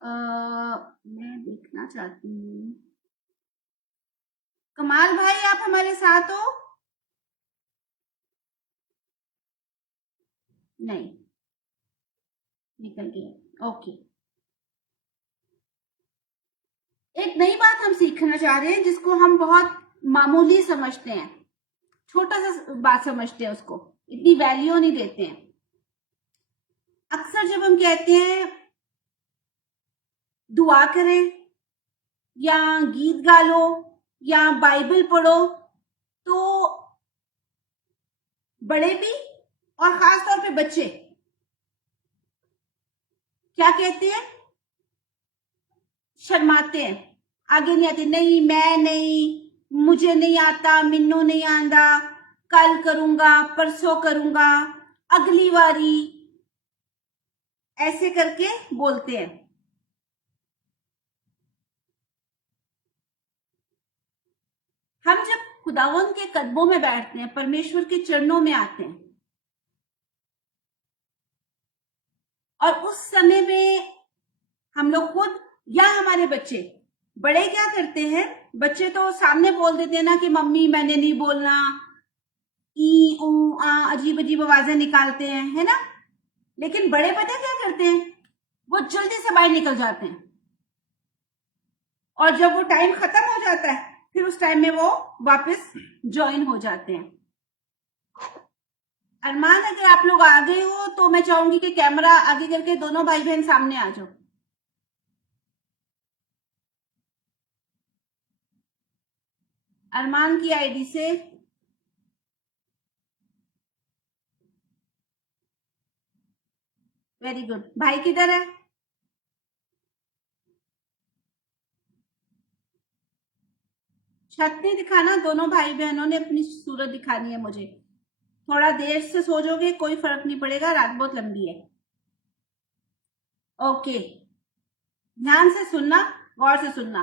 मैं देखना चाहती हूँ। कमाल भाई, आप हमारे साथ हो? नहीं, निकल गया। ओके, एक नई बात हम सीखना चाह रहे हैं जिसको हम बहुत मामूली समझते हैं, छोटा सा बात समझते हैं, उसको इतनी वैल्यू नहीं देते हैं। अक्सर जब हम कहते हैं दुआ करें या गीत गा लो या बाइबल पढ़ो, तो बड़े भी और खास तौर पे बच्चे क्या कहते हैं? शर्माते हैं, आगे नहीं आते। नहीं, मैं नहीं, मुझे नहीं आता, मिन्नू नहीं आंदा, कल करूंगा, परसों करूंगा, अगली बारी, ऐसे करके बोलते हैं। हम जब खुदावंद के कदमों में बैठते हैं, परमेश्वर के चरणों में आते हैं, और उस समय में हम लोग खुद या हमारे बच्चे, बड़े क्या करते हैं? बच्चे तो सामने बोल देते हैं ना कि मम्मी मैंने नहीं बोलना, ई ऊ आ अजीब अजीब आवाजें निकालते हैं, है ना? लेकिन बड़े पता क्या करते हैं? वो जल्दी से बाहर निकल जाते हैं, और जब वो टाइम खत्म हो जाता है फिर उस टाइम में वो वापस ज्वाइन हो जाते हैं। अरमान, अगर आप लोग आ गए हो तो मैं चाहूंगी कि कैमरा आगे करके दोनों भाई बहन सामने आ जाओ। अरमान की आईडी से। Very good. भाई किधर है? छत नहीं दिखाना, दोनों भाई बहनों ने अपनी सूरत दिखानी है मुझे। थोड़ा देर से सो जाओगे कोई फर्क नहीं पड़ेगा, रात बहुत लंबी है। ओके, ध्यान से सुनना, गौर से सुनना।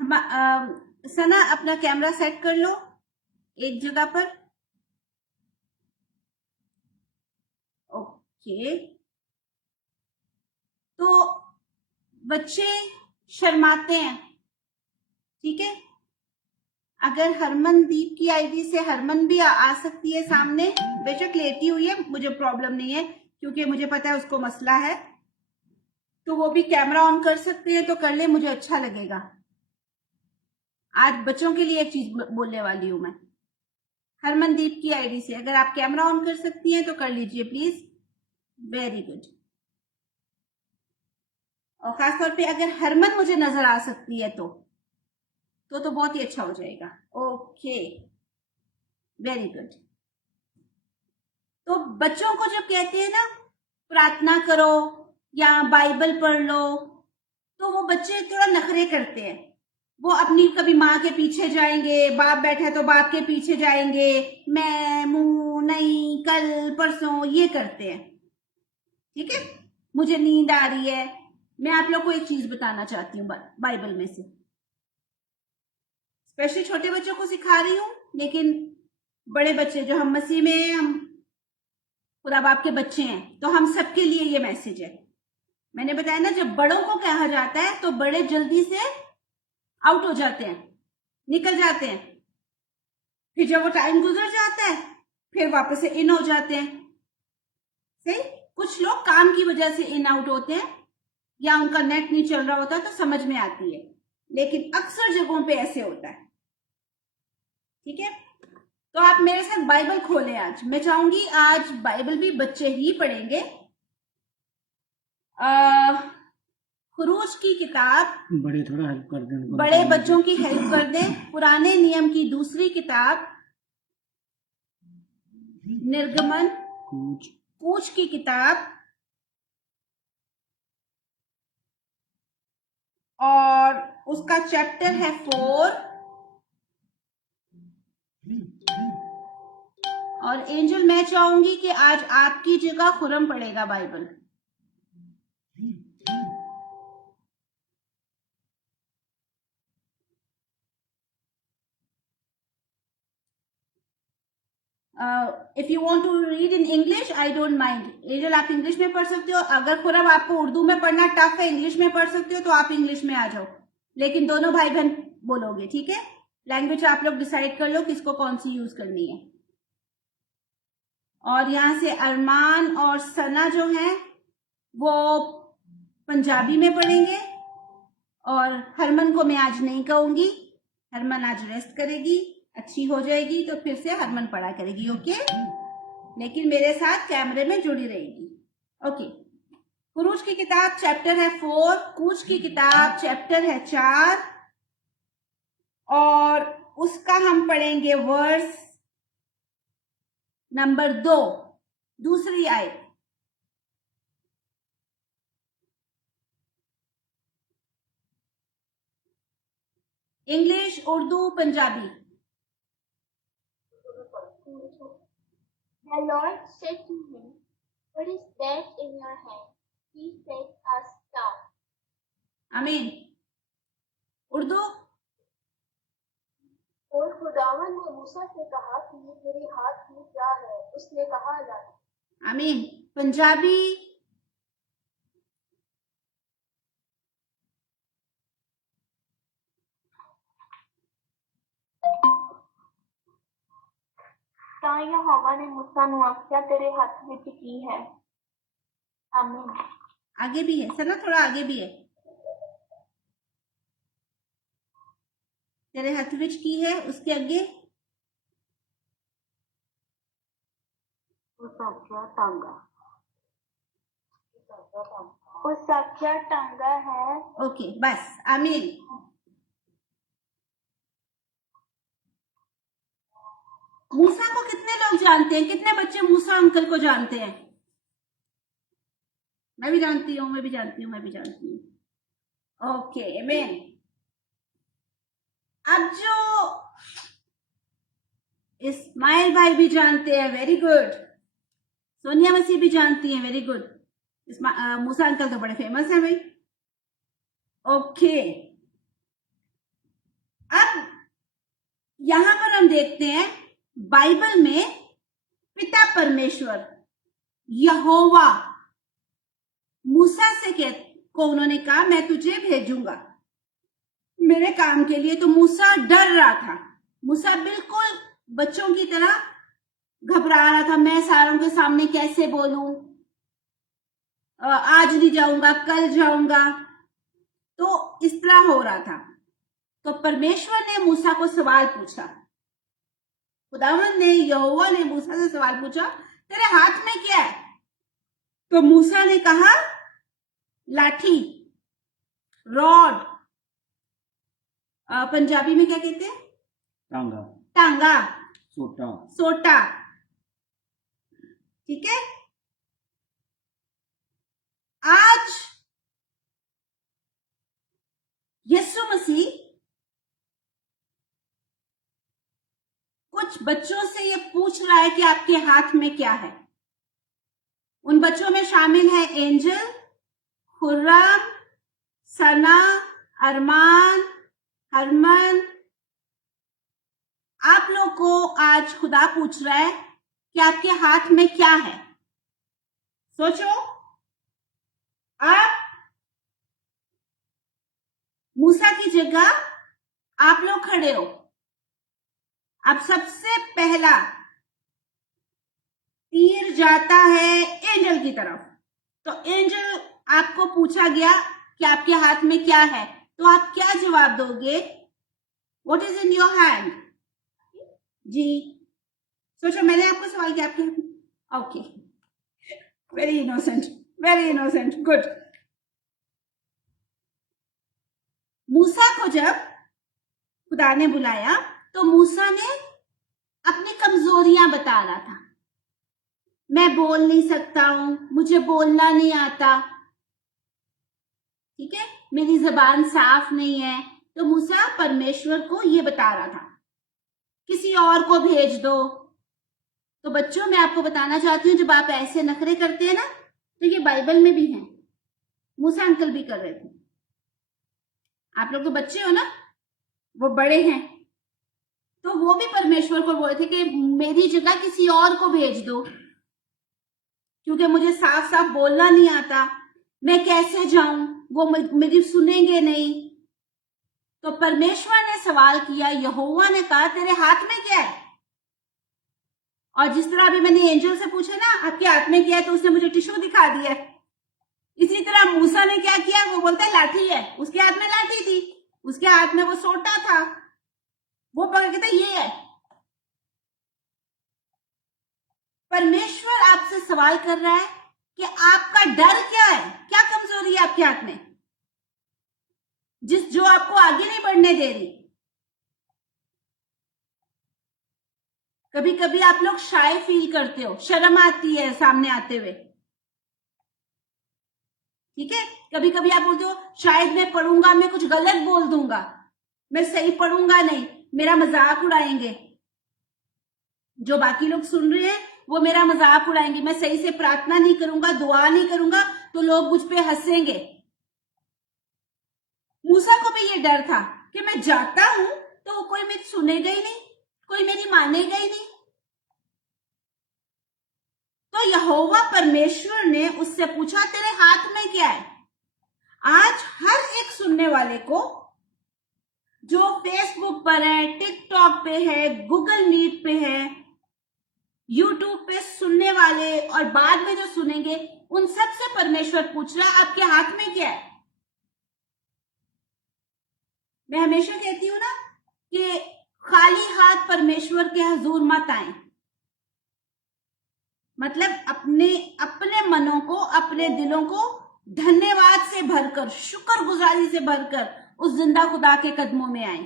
हम सना, अपना कैमरा सेट कर लो एक जगह पर। ओके, तो बच्चे शर्माते हैं, ठीक है? अगर हरमनदीप की आईडी से हरमन भी आ सकती है सामने, बेशक लेटी हुई है, मुझे प्रॉब्लम नहीं है क्योंकि मुझे पता है उसको मसला है, तो वो भी कैमरा ऑन कर सकते हैं तो कर ले, मुझे अच्छा लगेगा। आज बच्चों के लिए एक चीज बोलने वाली हूं मैं। हरमनदीप की आईडी से अगर आप कैमरा ऑन कर सकती हैं तो कर लीजिए प्लीज। Very good. और खासतौर पे अगर हरमन मुझे नजर आ सकती है तो बहुत ही अच्छा हो जाएगा। Okay, very good. तो बच्चों को जब कहते हैं ना प्रार्थना करो या बाइबल पढ़ लो, तो वो बच्चे थोड़ा नखरे करते हैं। वो अपनी कभी माँ के पीछे जाएंगे, बाप बैठा है तो बाप के पीछे जाएंगे, मैं, मुंह, नहीं, कल, परसों, ये करते हैं। ठीक है? मुझे नींद आ रही है। मैं आप लोग को एक चीज बताना चाहती हूँ बाइबल में से, स्पेशली छोटे बच्चों को सिखा रही हूँ, लेकिन बड़े बच्चे जो हम मसीह में हैं, हम खुदा बाप के बच्चे हैं, तो हम सबके लिए ये मैसेज है। मैंने बताया ना, जब बड़ों को कहा जाता है तो बड़े जल्दी से आउट हो जाते हैं, निकल जाते हैं। फिर जब वो टाइम गुजर जाता है फिर वापस से इन हो जाते हैं। सही? कुछ लोग काम की वजह से इन आउट होते हैं या उनका नेट नहीं चल रहा होता तो समझ में आती है, लेकिन अक्सर जगहों पे ऐसे होता है। ठीक है? तो आप मेरे साथ बाइबल खोलें। आज मैं चाहूंगी आज बाइबल भी बच्चे ही पढ़ेंगे। खुरूज की किताब, बड़े थोड़ा हेल्प कर दें, बड़े बच्चों की हेल्प कर दें। पुराने नियम की दूसरी किताब निर्गमन, कूच की किताब, और उसका चैप्टर है 4। और एंजल, मैं चाहूंगी कि आज आपकी जगह खुरम पढ़ेगा Bible. If you want to read in English I don't mind. एजल आप इंग्लिश में पढ़ सकते हो, अगर खुरम आपको उर्दू में पढ़ना टफ है, इंग्लिश में पढ़ सकते हो तो आप इंग्लिश में आ जाओ, लेकिन दोनों भाई बहन बोलोगे, ठीक है। लैंग्वेज आप लोग डिसाइड कर लो किसको कौन सी यूज करनी है। और यहाँ से अरमान और सना जो है वो पंजाबी में पढ़ेंगे, और हरमन को मैं आज नहीं कहूंगी, हरमन आज रेस्ट करेगी, अच्छी हो जाएगी तो फिर से हरमन पढ़ा करेगी, ओके। लेकिन मेरे साथ कैमरे में जुड़ी रहेगी, ओके। कुरूज की किताब चैप्टर है 4, कूच की किताब चैप्टर है 4, और उसका हम पढ़ेंगे वर्स नंबर 2, दूसरी आयत। English, Urdu, Punjabi. The Lord said to him, "What is that in your hand?" He said, "A staff." आमीन। उर्दू। और खुदावन ने मूसा से कहा कि ये तेरे हाथ में क्या है? उसने कहा, लाठी। आमीन। पंजाबी। ਤਾਂ ਯਹੋਵਾ ਨੇ मूसा ਨੂੰ ਆਖਿਆ, तेरे हथ ਵਿੱਚ ਕੀ है? आमीन। आगे भी है सर, थोड़ा आगे भी है। तेरे हथ विच की है, उसके आगे उस आख्या टांगा। उस आख्या टांगा है। ओके बस, आमीन। मूसा को कितने लोग जानते हैं? कितने बच्चे मूसा अंकल को जानते हैं? मैं भी जानती हूँ, मैं भी जानती हूँ, मैं भी जानती हूँ। ओके आमीन। अब जो इस्माइल भाई भी जानते हैं, वेरी गुड। सोनिया मसीह भी जानती हैं, वेरी गुड। मूसा अंकल तो बड़े फेमस है भाई। ओके, अब यहां पर हम देखते हैं बाइबल में पिता परमेश्वर यहोवा मूसा से को उन्होंने कहा, मैं तुझे भेजूंगा मेरे काम के लिए। तो मूसा डर रहा था, मूसा बिल्कुल बच्चों की तरह घबरा रहा था, मैं सारों के सामने कैसे बोलूं, आज नहीं जाऊंगा, कल जाऊंगा, तो इस तरह हो रहा था। तो परमेश्वर ने मूसा को सवाल पूछा, खुदावंद ने, यहोवा ने मूसा से सवाल पूछा, तेरे हाथ में क्या है? तो मूसा ने कहा, लाठी, रॉड। पंजाबी में क्या कहते हैं? टांगा। टांगा, सोटा। सोटा, ठीक है। आज यीशु मसीह कुछ बच्चों से ये पूछ रहा है कि आपके हाथ में क्या है। उन बच्चों में शामिल है एंजल, खुर्रम, सना, अरमान, हरमन। आप लोग को आज खुदा पूछ रहा है कि आपके हाथ में क्या है। सोचो, आप मूसा की जगह आप लोग खड़े हो, अब सबसे पहला तीर जाता है एंजल की तरफ। तो एंजल, आपको पूछा गया कि आपके हाथ में क्या है, तो आप क्या जवाब दोगे? What is in your hand? जी सोचो, मैंने आपको सवाल किया आपके हाथ में। Okay, very innocent, very innocent, good. Musa को जब खुदा ने बुलाया तो मूसा ने अपनी कमजोरियां बता रहा था, मैं बोल नहीं सकता हूं, मुझे बोलना नहीं आता, ठीक है, मेरी जबान साफ नहीं है। तो मूसा परमेश्वर को ये बता रहा था, किसी और को भेज दो। तो बच्चों, मैं आपको बताना चाहती हूँ, जब आप ऐसे नखरे करते हैं ना, तो ये बाइबल में भी है, मूसा अंकल भी कर रहे थे। आप लोग तो बच्चे हो ना, वो बड़े हैं, तो वो भी परमेश्वर को बोले थे कि मेरी जगह किसी और को भेज दो, क्योंकि मुझे साफ साफ बोलना नहीं आता, मैं कैसे जाऊं, वो मेरी सुनेंगे नहीं। तो परमेश्वर ने सवाल किया, यहोवा ने कहा तेरे हाथ में क्या है? और जिस तरह अभी मैंने एंजल से पूछा ना आपके हाथ में क्या है, तो उसने मुझे टिश्यू दिखा दिया। इसी तरह मूसा ने क्या किया, वो बोलता है लाठी है, उसके हाथ में लाठी थी, उसके हाथ में वो सोटा था, वो पकड़ के था ये है। परमेश्वर आपसे सवाल कर रहा है कि आपका डर क्या है, क्या कमजोरी है आपके हाथ में जो आपको आगे नहीं बढ़ने दे रही। कभी कभी आप लोग शाय फील करते हो, शर्म आती है सामने आते हुए, ठीक है। कभी कभी आप बोलते हो शायद मैं पढ़ूंगा, मैं कुछ गलत बोल दूंगा, मैं सही पढ़ूंगा नहीं, मेरा मजाक उड़ाएंगे, जो बाकी लोग सुन रहे हैं वो मेरा मजाक उड़ाएंगे, मैं सही से प्रार्थना नहीं करूंगा, दुआ नहीं करूंगा तो लोग मुझ पे हंसेंगे। मूसा को भी ये डर था कि मैं जाता हूं तो कोई मेरी सुनेगा ही नहीं, कोई मेरी मानेगा ही नहीं। तो यहोवा परमेश्वर ने उससे पूछा तेरे हाथ में क्या है? आज हर एक सुनने वाले को जो फेसबुक पर है, टिकटॉक पे है, गूगल मीट पे है, यूट्यूब पे सुनने वाले और बाद में जो सुनेंगे, उन सब से परमेश्वर पूछ रहा है आपके हाथ में क्या है? मैं हमेशा कहती हूं ना कि खाली हाथ परमेश्वर के हुजूर मत आए। मतलब अपने मनों को, अपने दिलों को धन्यवाद से भरकर, शुक्रगुजारी से भरकर उस जिंदा खुदा के कदमों में आए।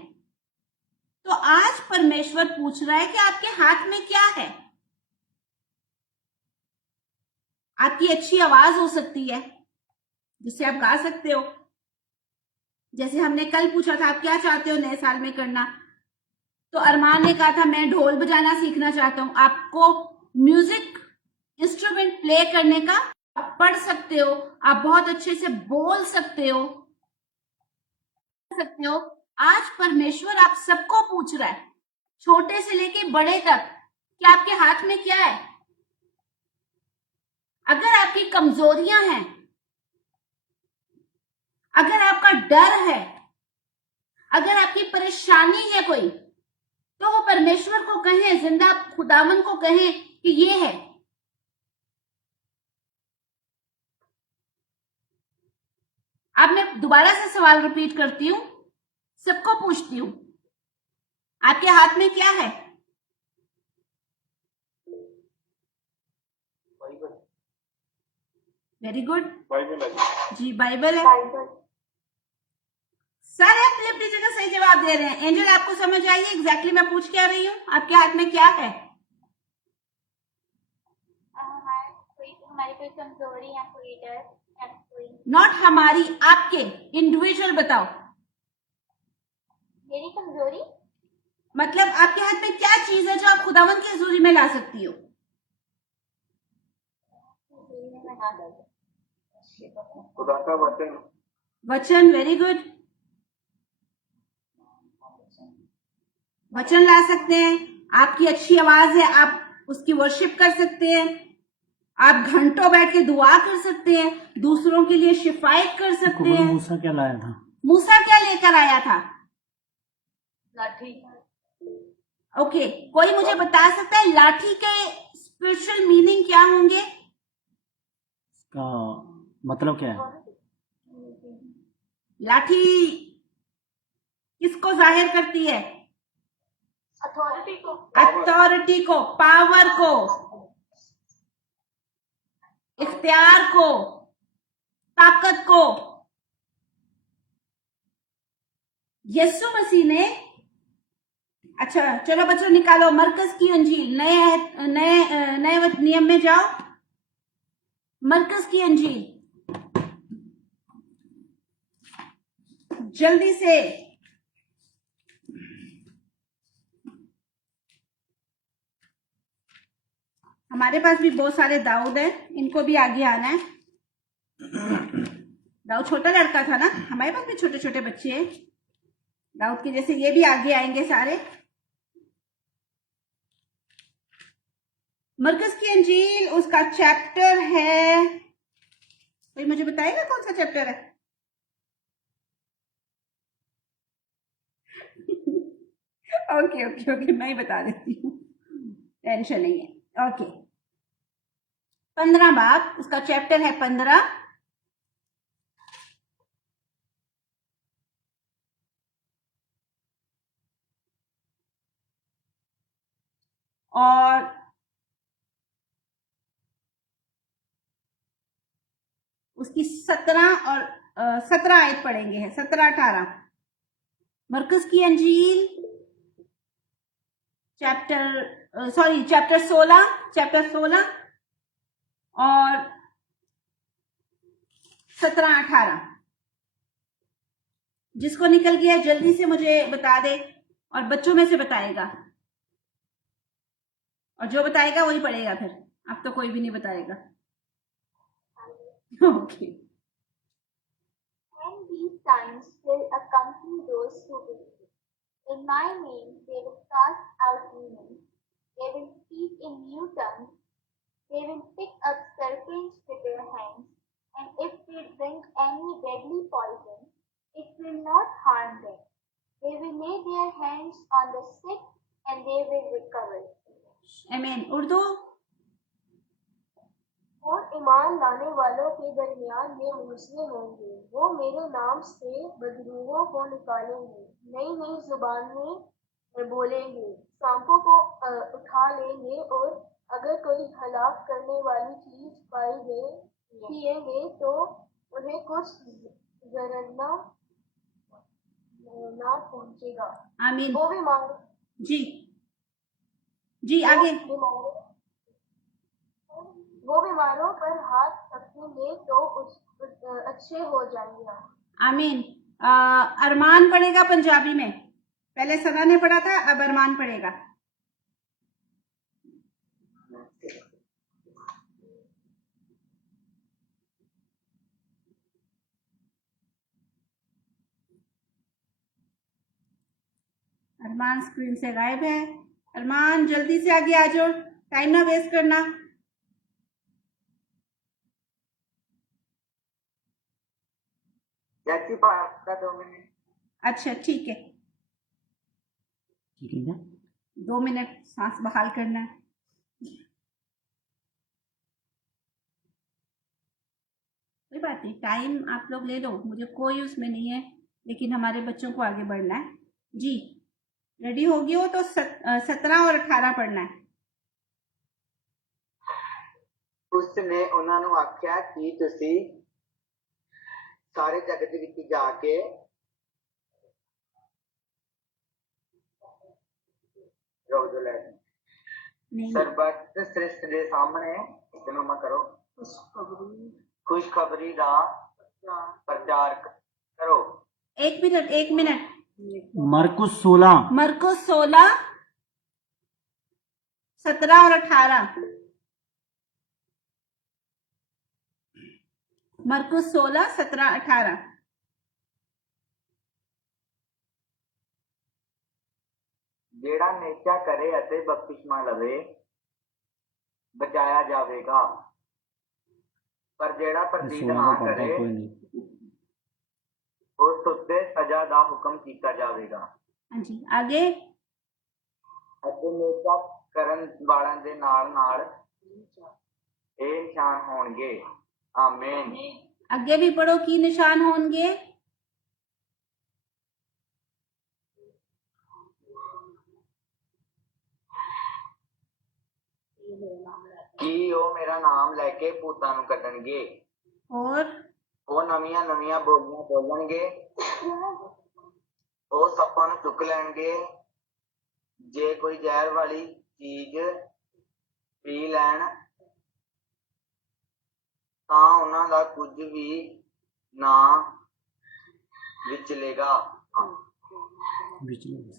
तो आज परमेश्वर पूछ रहा है कि आपके हाथ में क्या है? आपकी अच्छी आवाज हो सकती है जिससे आप गा सकते हो। जैसे हमने कल पूछा था आप क्या चाहते हो नए साल में करना, तो अरमान ने कहा था मैं ढोल बजाना सीखना चाहता हूं। आपको म्यूजिक इंस्ट्रूमेंट प्ले करने का, आप पढ़ सकते हो, आप बहुत अच्छे से बोल सकते हो। आज परमेश्वर आप सबको पूछ रहा है, छोटे से लेके बड़े तक, कि आपके हाथ में क्या है। अगर आपकी कमजोरियां हैं, अगर आपका डर है, अगर आपकी परेशानी है कोई, तो वो परमेश्वर को कहें, जिंदा खुदावन को कहें कि ये है। अब मैं दोबारा से सवाल रिपीट करती हूं, सबको पूछती हूं, आपके हाथ में क्या है? वेरी गुड, बाइबल है जी बाइबल है। बाइबल। सारे अपनी अपनी जगह सही जवाब दे रहे हैं। एंजल आपको समझ आई है एग्जैक्टली मैं पूछ क्या रही हूँ? आपके हाथ में क्या है? हमारी कोई कमजोरी या कोई डर या कोई। नॉट हमारी, आपके इंडिविजुअल बताओ। मेरी कमजोरी? मतलब आपके हाथ में क्या चीज है जो आप खुदावन की हजूरी में ला सकती हो? खुदा का वचन। वचन, वेरी गुड। वचन ला सकते हैं। आपकी अच्छी आवाज है, आप उसकी वर्शिप कर सकते हैं। आप घंटों बैठ के दुआ कर सकते हैं, दूसरों के लिए शिफायत कर सकते हैं। मूसा क्या लाया था? मूसा क्या लेकर आया था? लाठी। ओके, कोई मुझे बता सकता है लाठी के स्पिरिचुअल मीनिंग क्या होंगे? इसका मतलब क्या है? लाठी किसको जाहिर करती है? अथॉरिटी को। अथॉरिटी को, पावर को, इख्तियार को, ताकत को। यीशु मसीह ने, अच्छा चलो बच्चों निकालो मरकज की अंजील, नए नियम में जाओ, मरकज की अंजील जल्दी से। हमारे पास भी बहुत सारे दाऊद हैं, इनको भी आगे आना है। दाऊद छोटा लड़का था ना, हमारे पास भी छोटे छोटे बच्चे हैं दाऊद के जैसे, ये भी आगे आएंगे सारे। मरकज की अंजील उसका चैप्टर है, कोई मुझे बताएगा कौन सा चैप्टर है? ओके ओके ओके, मैं ही बता देती हूँ, टेंशन नहीं है। ओके, 15 बाब, उसका चैप्टर है 15। और उसकी 17 और 17 आयत पढ़ेंगे, है 17-18। मरकज की अंजील चैप्टर 16 और 17-18। जिसको निकल गया जल्दी से मुझे बता दे, और बच्चों में से बताएगा, और जो बताएगा वही पढ़ेगा फिर। अब तो कोई भी नहीं बताएगा। Okay. And these signs will accompany those who believe. In my name they will cast out demons. They will speak in new tongues. They will pick up serpents with their hands. And if they drink any deadly poison, it will not harm them. They will lay their hands on the sick and they will recover. आमीन। उर्दू। और ईमान लाने वालों के दरमियान में मूजज़े होंगे। वो मेरे नाम से बदरूहों को निकालेंगे, नई नई जुबान में बोलेंगे, सांपों को उठा लेंगे, और अगर कोई हलाक करने वाली चीज पिएंगे तो उन्हें कुछ जरर ना पहुंचेगा। आमीन। वो भी मांगे जी आगे। वो बीमारों पर हाथ रखेंगे तो अच्छे हो जाएंगे। आमीन। अरमान पढ़ेगा पंजाबी में, पहले सना ने पढ़ा था, अब अरमान पढ़ेगा। अरमान स्क्रीन से गायब है। अरमान जल्दी से आगे आ जाओ, टाइम ना वेस्ट करना। चाची पास्ता 2 मिनट। अच्छा ठीक है, ठीक है क्या? 2 मिनट सांस बहाल करना है। कोई बात नहीं, टाइम आप लोग ले लो, मुझे कोई उसमें नहीं है, लेकिन हमारे बच्चों को आगे बढ़ना है। जी रेडी हो गई हो तो 17 और 18 पढ़ना है। उसने उन्होंने आख्या कि तुसी सारे जगत विच जाके सरबत श्रेष्ठ के सामने जमा करो, खुशखबरी का प्रचार करो। 1 मिनट। मरकुस 16 17 और 18। मरकुस 16, 17, 18। जेड़ा नेचा करे अते बपतिस्मा लवे बचाया जावेगा, पर जेड़ा प्रतीत ना करे उस उत्ते सजा दा हुक्म कीता जावेगा। हाँ जी आगे। अते नेचा करन वालां दे नाल ए निशान होणगे। आमीन। आगे भी पढ़ो, की निशान होंगे। कि ओ मेरा नाम लेके भूतां नूं कड्डणगे, और ਉਹ ਨਵੀਆਂ ਬੋਲੀਆਂ ਬੋਲਣਗੇ, ਉਹ ਸੱਪਾਂ ਨੂੰ ਚੁੱਕ ਲੈਣਗੇ, ਜੇ ਕੋਈ ਜ਼ਹਿਰ ਵਾਲੀ ਚੀਜ਼ ਪੀ ਲੈਣ ਤਾਂ ਉਹਨਾਂ ਦਾ ਕੁਝ ਵੀ ਨਾ ਵਿਚਲੇਗਾ,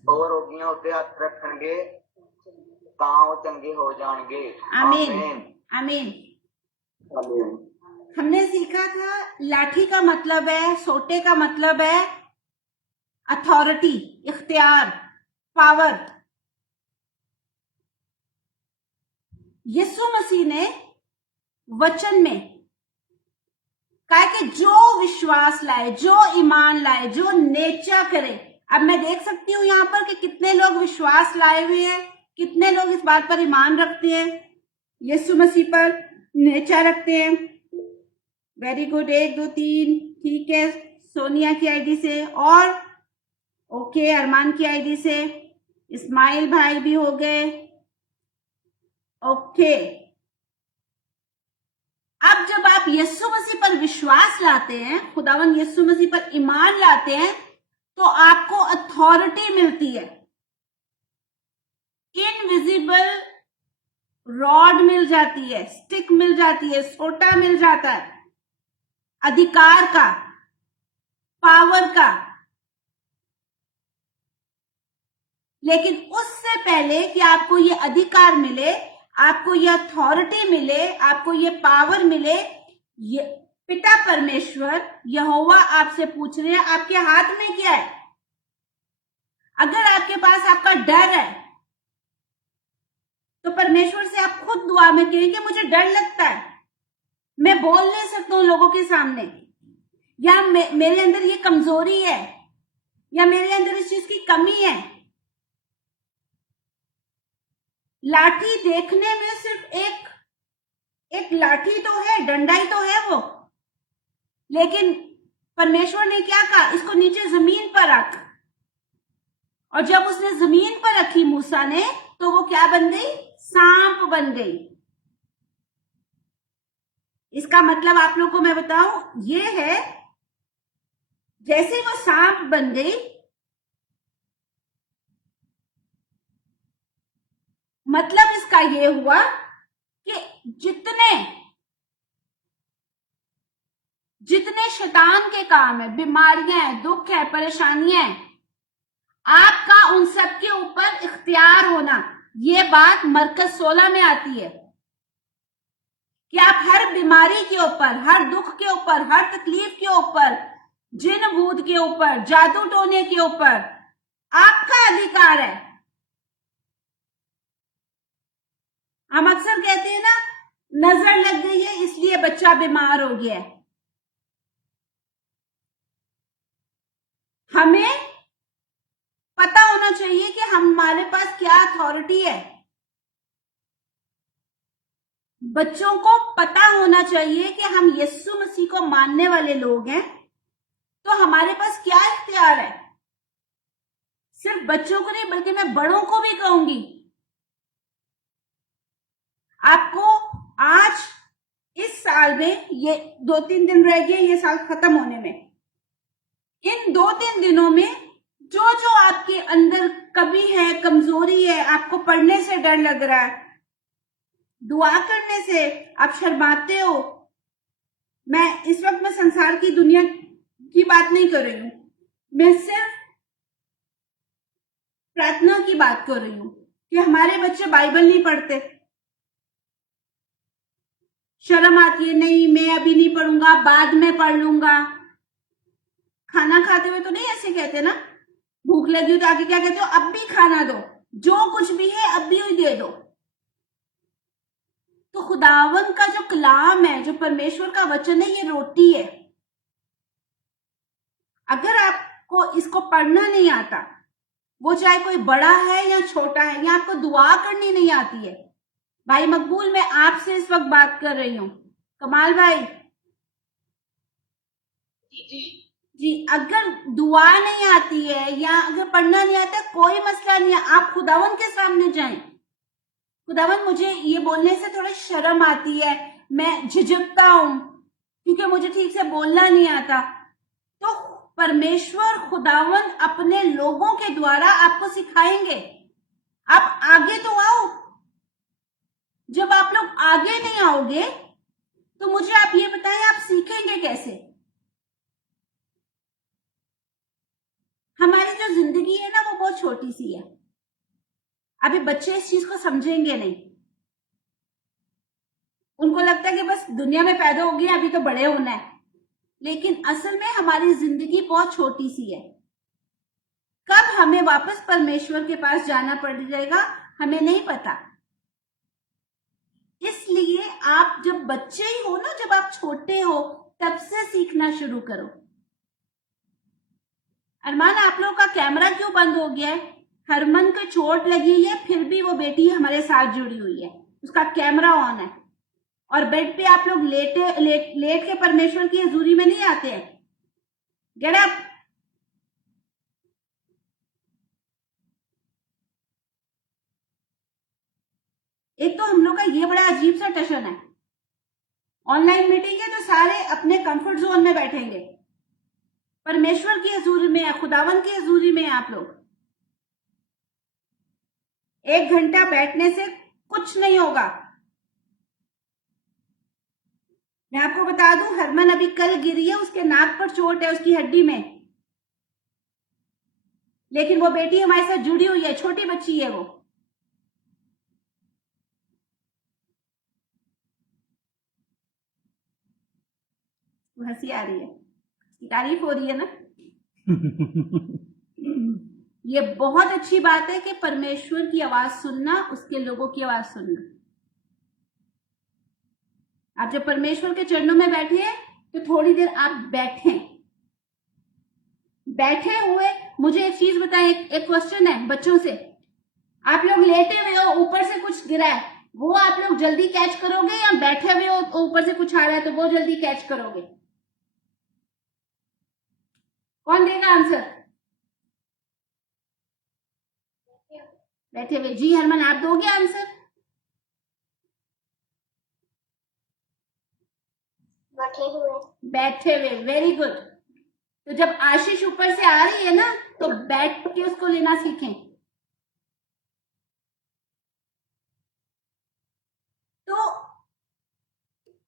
ਉਹ ਰੋਗੀਆਂ ਉੱਤੇ ਹੱਥ ਰੱਖਣਗੇ ਤਾਂ ਉਹ चंगे हो जाएंगे। आमीन। आमीन। हमने सीखा था लाठी का मतलब है, सोटे का मतलब है अथॉरिटी, इख्तियार, पावर। यीशु मसीह ने वचन में कहा कि जो विश्वास लाए, जो ईमान लाए, जो नेचा करे। अब मैं देख सकती हूं यहां पर कि कितने लोग विश्वास लाए हुए हैं, कितने लोग इस बात पर ईमान रखते हैं, यीशु मसीह पर नेचा रखते हैं। वेरी गुड, 1 2 3, ठीक है। सोनिया की आईडी से, और ओके, अरमान की आईडी से, इस्माइल भाई भी हो गए, ओके। अब जब आप यीशु मसीह पर विश्वास लाते हैं, खुदावन यीशु मसीह पर ईमान लाते हैं, तो आपको अथॉरिटी मिलती है। इनविजिबल रॉड मिल जाती है, स्टिक मिल जाती है, सोटा मिल जाता है, अधिकार का, पावर का। लेकिन उससे पहले कि आपको ये अधिकार मिले, आपको ये अथॉरिटी मिले, आपको ये पावर मिले, ये पिता परमेश्वर यहोवा आपसे पूछ रहे हैं आपके हाथ में क्या है। अगर आपके पास आपका डर है तो परमेश्वर से आप खुद दुआ में कहेंगे मुझे डर लगता है, मैं बोल नहीं सकता हूं लोगों के सामने, या मेरे अंदर ये कमजोरी है, या मेरे अंदर इस चीज की कमी है। लाठी देखने में सिर्फ एक लाठी तो है, डंडा ही तो है वो, लेकिन परमेश्वर ने क्या कहा, इसको नीचे जमीन पर रख। और जब उसने जमीन पर रखी मूसा ने, तो वो क्या बन गई, सांप बन गई। इसका मतलब आप लोगों को मैं बताऊं, ये है जैसे वो सांप बन गई, मतलब इसका ये हुआ कि जितने शैतान के काम है, बीमारियां हैं, दुख है, परेशानियां हैं, आपका उन सब के ऊपर इख्तियार होना। ये बात मरकज 16 में आती है कि आप हर बीमारी के ऊपर, हर दुख के ऊपर, हर तकलीफ के ऊपर, जिन भूत के ऊपर, जादू टोने के ऊपर आपका अधिकार है। हम अक्सर कहते हैं ना, नजर लग गई है इसलिए बच्चा बीमार हो गया है। हमें पता होना चाहिए कि हमारे पास क्या अथॉरिटी है। बच्चों को पता होना चाहिए कि हम यीशु मसीह को मानने वाले लोग हैं, तो हमारे पास क्या इख्तियार है। सिर्फ बच्चों को नहीं, बल्कि मैं बड़ों को भी कहूंगी, आपको आज इस साल में, ये 2-3 दिन रह गए ये साल खत्म होने में, इन 2-3 दिनों में जो जो आपके अंदर कमी है, कमजोरी है, आपको पढ़ने से डर लग रहा है, दुआ करने से आप शर्माते हो, मैं इस वक्त में संसार की दुनिया की बात नहीं कर रही हूं, मैं सिर्फ प्रार्थना की बात कर रही हूं कि हमारे बच्चे बाइबल नहीं पढ़ते, शर्म आती है, नहीं मैं अभी नहीं पढ़ूंगा, बाद में पढ़ लूंगा। खाना खाते हुए तो नहीं ऐसे कहते ना, भूख लगी हो तो आगे क्या कहते हो, अब भी खाना दो, जो कुछ भी है अब भी दे दो। तो खुदावन का जो कलाम है, जो परमेश्वर का वचन है, ये रोटी है। अगर आपको इसको पढ़ना नहीं आता, वो चाहे कोई बड़ा है या छोटा है, या आपको दुआ करनी नहीं आती है, भाई मकबूल मैं आपसे इस वक्त बात कर रही हूं, कमाल भाई जी, अगर दुआ नहीं आती है या अगर पढ़ना नहीं आता, कोई मसला नहीं है, आप खुदावन के सामने जाएं। खुदावन मुझे ये बोलने से थोड़ा शर्म आती है, मैं झिझकता हूं क्योंकि मुझे ठीक से बोलना नहीं आता, तो परमेश्वर खुदावन अपने लोगों के द्वारा आपको सिखाएंगे। आप आगे तो आओ। जब आप लोग आगे नहीं आओगे तो मुझे आप ये बताएं, आप सीखेंगे कैसे। हमारी जो जिंदगी है ना, वो बहुत छोटी सी है, अभी बच्चे इस चीज को समझेंगे नहीं, उनको लगता है कि बस दुनिया में पैदा हो गए, अभी तो बड़े होना है, लेकिन असल में हमारी जिंदगी बहुत छोटी सी है। कब हमें वापस परमेश्वर के पास जाना पड़ जाएगा हमें नहीं पता। इसलिए आप जब बच्चे ही हो ना, जब आप छोटे हो, तब से सीखना शुरू करो। अरमान, आप लोग का कैमरा क्यों बंद हो गया है? हरमन को चोट लगी है, फिर भी वो बेटी हमारे साथ जुड़ी हुई है, उसका कैमरा ऑन है। और बेड पे आप लोग लेट के परमेश्वर की हजूरी में नहीं आते हैं। Get up. एक तो हम लोग का ये बड़ा अजीब सा टशन है, ऑनलाइन मीटिंग है तो सारे अपने कंफर्ट जोन में बैठेंगे, परमेश्वर की हजूरी में है, खुदावन की हजूरी में है आप लोग। 1 घंटा बैठने से कुछ नहीं होगा। मैं आपको बता दूं, हरमन अभी कल गिरी है, उसके नाक पर चोट है, उसकी हड्डी में, लेकिन वो बेटी हमारे साथ जुड़ी हुई है, छोटी बच्ची है वो। हंसी आ रही है, तारीफ हो रही है ना। ये बहुत अच्छी बात है कि परमेश्वर की आवाज सुनना, उसके लोगों की आवाज सुनना। आप जब परमेश्वर के चरणों में बैठे हैं तो थोड़ी देर आप बैठे हुए मुझे एक चीज बताएं। एक क्वेश्चन है बच्चों से, आप लोग लेटे हुए हो, ऊपर से कुछ गिरा है, वो आप लोग जल्दी कैच करोगे, या बैठे हुए हो ऊपर से कुछ आ रहा है तो वो जल्दी कैच करोगे? कौन देगा आंसर? बैठे हुए। जी हरमन, आप दोगे आंसर? बैठे हुए, वेरी गुड। तो जब आशीष ऊपर से आ रही है ना, तो बैठ के उसको लेना सीखें। तो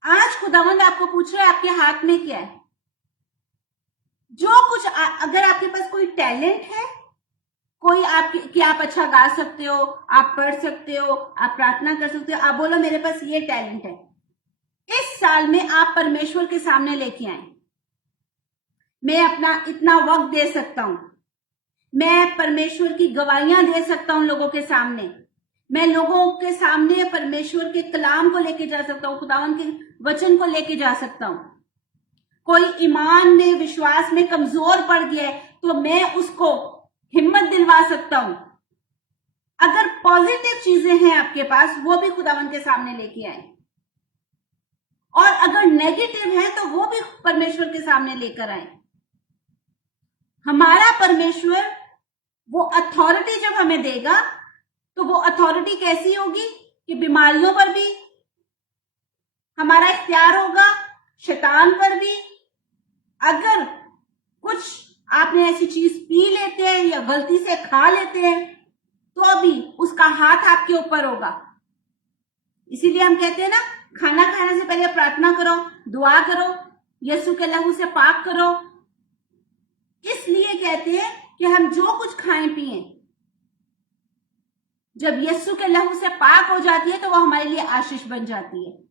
आज खुदावंद आपको पूछ रहा है आपके हाथ में क्या है? जो कुछ अगर आपके पास कोई टैलेंट है, कोई कि आप अच्छा गा सकते हो, आप पढ़ सकते हो, आप प्रार्थना कर सकते हो, आप बोलो मेरे पास ये टैलेंट है, इस साल में आप परमेश्वर के सामने लेके आए। मैं अपना इतना वक्त दे सकता हूं, मैं परमेश्वर की गवाहियां दे सकता हूं लोगों के सामने, मैं लोगों के सामने परमेश्वर के कलाम को लेके जा सकता हूं, खुदावन के वचन को लेके जा सकता हूं। कोई ईमान में, विश्वास में कमजोर पड़ गया है तो मैं उसको हिम्मत दिलवा सकता हूं। अगर पॉजिटिव चीजें हैं आपके पास, वो भी खुदावन के सामने लेके आए, और अगर नेगेटिव है तो वो भी परमेश्वर के सामने लेकर आए। हमारा परमेश्वर वो अथॉरिटी जब हमें देगा तो वो अथॉरिटी कैसी होगी कि बीमारियों पर भी हमारा इख्तियार होगा, शैतान पर भी। अगर कुछ आपने ऐसी चीज पी लेते हैं या गलती से खा लेते हैं तो अभी उसका हाथ आपके ऊपर होगा। इसीलिए हम कहते हैं ना, खाना खाने से पहले प्रार्थना करो, दुआ करो, यीशु के लहू से पाक करो। इसलिए कहते हैं कि हम जो कुछ खाएं पिए, जब यीशु के लहू से पाक हो जाती है तो वो हमारे लिए आशीष बन जाती है।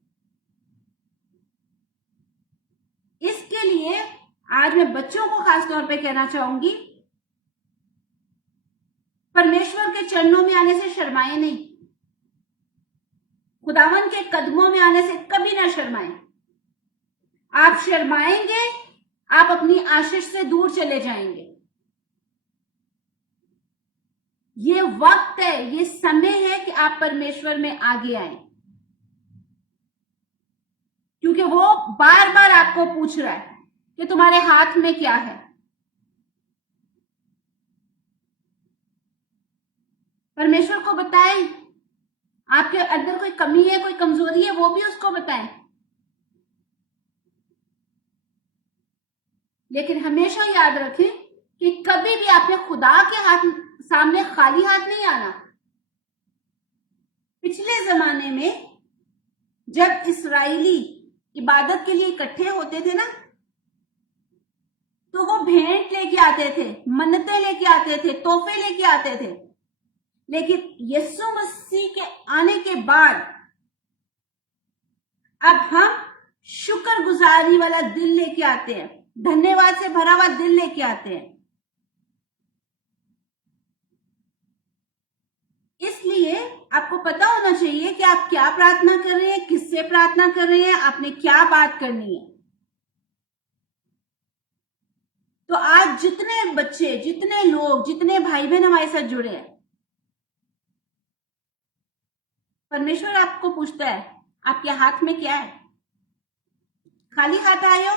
इसके लिए आज मैं बच्चों को खास तौर पे कहना चाहूंगी, परमेश्वर के चरणों में आने से शर्माए नहीं, खुदावन के कदमों में आने से कभी ना शर्माएं। आप शर्माएंगे, आप अपनी आशीष से दूर चले जाएंगे। ये वक्त है, ये समय है कि आप परमेश्वर में आगे आए, क्योंकि वो बार बार आपको पूछ रहा है कि तुम्हारे हाथ में क्या है। परमेश्वर को बताएं, आपके अंदर कोई कमी है, कोई कमजोरी है, वो भी उसको बताएं। लेकिन हमेशा याद रखें कि कभी भी आपने खुदा के हाथ सामने खाली हाथ नहीं आना। पिछले जमाने में जब इस्राएली इबादत के लिए इकट्ठे होते थे ना, तो वो भेंट लेके आते थे, मन्नतें लेके आते थे, तोहफे लेके आते थे। लेकिन यीशु मसीह के आने के बाद अब हम शुक्रगुजारी वाला दिल लेके आते हैं, धन्यवाद से भरा हुआ दिल लेके आते हैं। इसलिए आपको पता होना चाहिए कि आप क्या प्रार्थना कर रहे हैं, किससे प्रार्थना कर रहे हैं, आपने क्या बात करनी है। तो आज जितने बच्चे, जितने लोग, जितने भाई बहन हमारे साथ जुड़े हैं, परमेश्वर आपको पूछता है आपके हाथ में क्या है। खाली हाथ आए हो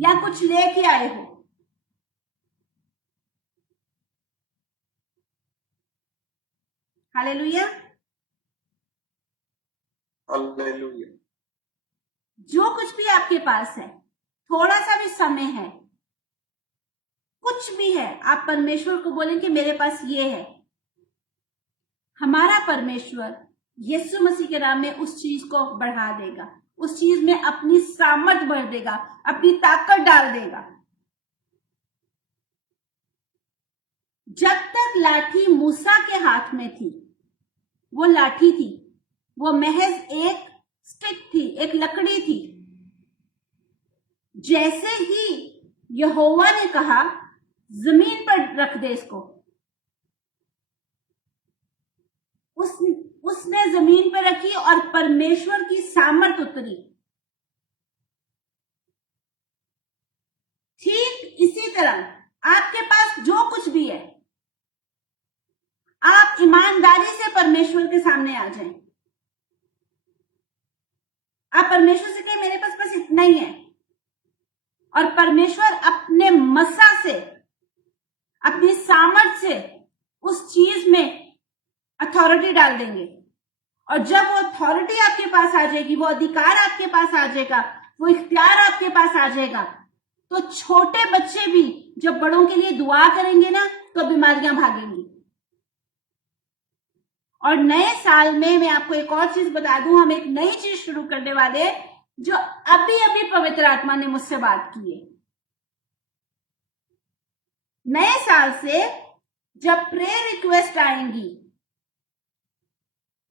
या कुछ लेके आए हो? हालेलुया। हालेलुया। जो कुछ भी आपके पास है, थोड़ा सा भी समय है, कुछ भी है, आप परमेश्वर को बोलें कि मेरे पास ये है। हमारा परमेश्वर यीशु मसीह के नाम में उस चीज को बढ़ा देगा, उस चीज में अपनी सामर्थ भर देगा, अपनी ताकत डाल देगा। जब तक लाठी मूसा के हाथ में थी, वो लाठी थी, वो महज एक स्टिक थी, एक लकड़ी थी। जैसे ही यहोवा ने कहा जमीन पर रख दे इसको, उसने जमीन पर रखी और परमेश्वर की सामर्थ उतरी। ठीक इसी तरह आपके पास जो कुछ भी है, आप ईमानदारी से परमेश्वर के सामने आ जाएं। आप परमेश्वर से कहें मेरे पास बस इतना ही है, और परमेश्वर अपने मसा से, अपनी सामर्थ से उस चीज में अथॉरिटी डाल देंगे। और जब वो अथॉरिटी आपके पास आ जाएगी, वो अधिकार आपके पास आ जाएगा, वो इख्तियार आपके पास आ जाएगा, तो छोटे बच्चे भी जब बड़ों के लिए दुआ करेंगे ना, तो बीमारियां भागेंगी। और नए साल में मैं आपको एक और चीज बता दूं, हम एक नई चीज शुरू करने वाले हैं, जो अभी अभी पवित्र आत्मा ने मुझसे बात की है। नए साल से जब प्रेयर रिक्वेस्ट आएंगी,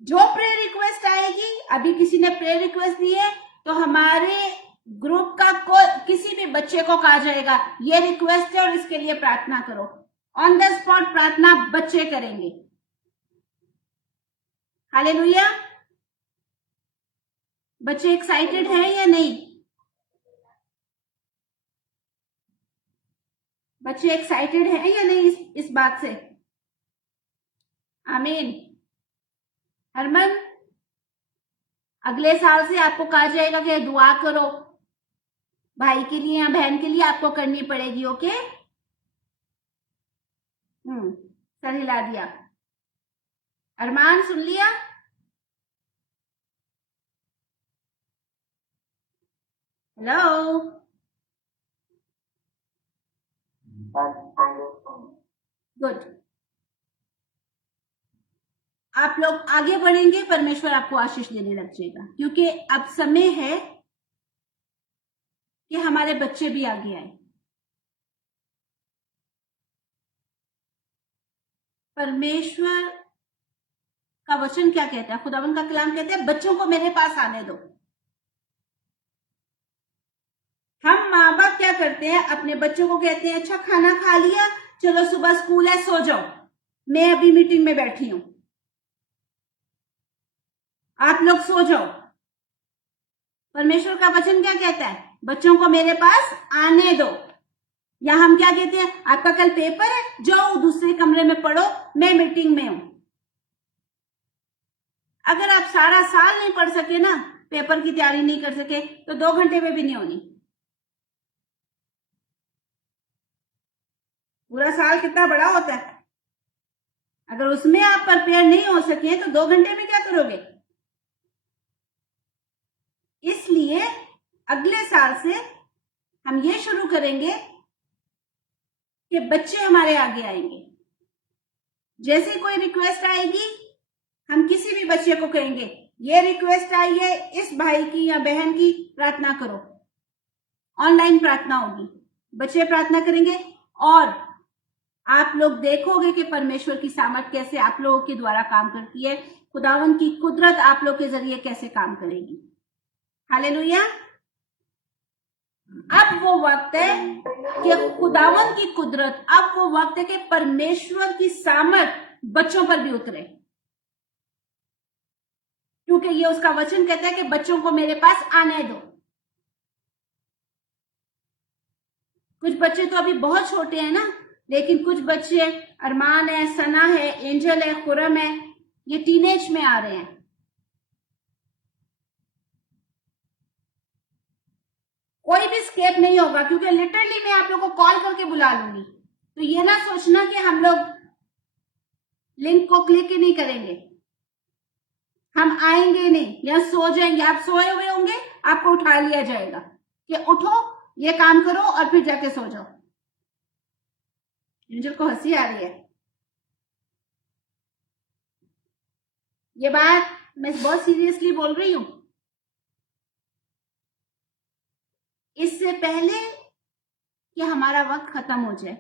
जो प्रेयर रिक्वेस्ट आएगी, अभी किसी ने प्रेयर रिक्वेस्ट दी है तो हमारे ग्रुप का किसी भी बच्चे को कहा जाएगा ये रिक्वेस्ट है और इसके लिए प्रार्थना करो। ऑन द स्पॉट प्रार्थना बच्चे करेंगे। हालेलुया। बच्चे एक्साइटेड हैं या नहीं? बच्चे एक्साइटेड हैं या नहीं इस बात से? आमीन। हरमन, अगले साल से आपको कहा जाएगा कि दुआ करो भाई के लिए या बहन के लिए, आपको करनी पड़ेगी। ओके? सर हिला दिया। अरमान सुन लिया? Hello, good. आप लोग आगे बढ़ेंगे, परमेश्वर आपको आशीष देने लग जाएगा, क्योंकि अब समय है कि हमारे बच्चे भी आगे आए। परमेश्वर का वचन क्या कहता है? खुदावन का कलाम कहता है बच्चों को मेरे पास आने दो। हम माँ बाप क्या करते हैं? अपने बच्चों को कहते हैं अच्छा खाना खा लिया, चलो सुबह स्कूल है, सो जाओ, मैं अभी मीटिंग में बैठी हूं, आप लोग सो जाओ। परमेश्वर का वचन क्या कहता है? बच्चों को मेरे पास आने दो। या हम क्या कहते हैं? आपका कल पेपर है, जाओ दूसरे कमरे में पढ़ो, मैं मीटिंग में हूं। अगर आप सारा साल नहीं पढ़ सके ना, पेपर की तैयारी नहीं कर सके, तो 2 घंटे में भी नहीं होनी। पूरा साल कितना बड़ा होता है, अगर उसमें आप प्रिपेयर नहीं हो सके तो 2 घंटे में क्या करोगे? इसलिए अगले साल से हम ये शुरू करेंगे कि बच्चे हमारे आगे आएंगे। जैसे कोई रिक्वेस्ट आएगी, हम किसी भी बच्चे को कहेंगे ये रिक्वेस्ट आई है, इस भाई की या बहन की प्रार्थना करो। ऑनलाइन प्रार्थना होगी, बच्चे प्रार्थना करेंगे और आप लोग देखोगे कि परमेश्वर की सामर्थ कैसे आप लोगों के द्वारा काम करती है, खुदावन की कुदरत आप लोग के जरिए कैसे काम करेगी। हालेलुया। अब वो वक्त है कि खुदावन की कुदरत, अब वो वक्त है कि परमेश्वर की सामर्थ बच्चों पर भी उतरे, क्योंकि ये उसका वचन कहता है कि बच्चों को मेरे पास आने दो। कुछ बच्चे तो अभी बहुत छोटे हैं ना, लेकिन कुछ बच्चे, अरमान है, सना है, एंजल है, खुरम है, ये टीनेज में आ रहे हैं। कोई भी स्केप नहीं होगा, क्योंकि लिटरली मैं आप लोगों को कॉल करके बुला लूंगी। तो ये ना सोचना कि हम लोग लिंक को क्लिक ही नहीं करेंगे, हम आएंगे नहीं या सो जाएंगे। आप सोए हुए होंगे, आपको उठा लिया जाएगा कि उठो, ये काम करो और फिर जाके सो जाओ। एंजल को हंसी आ रही है। ये बात मैं बहुत सीरियसली बोल रही हूं। इससे पहले कि हमारा वक्त खत्म हो जाए,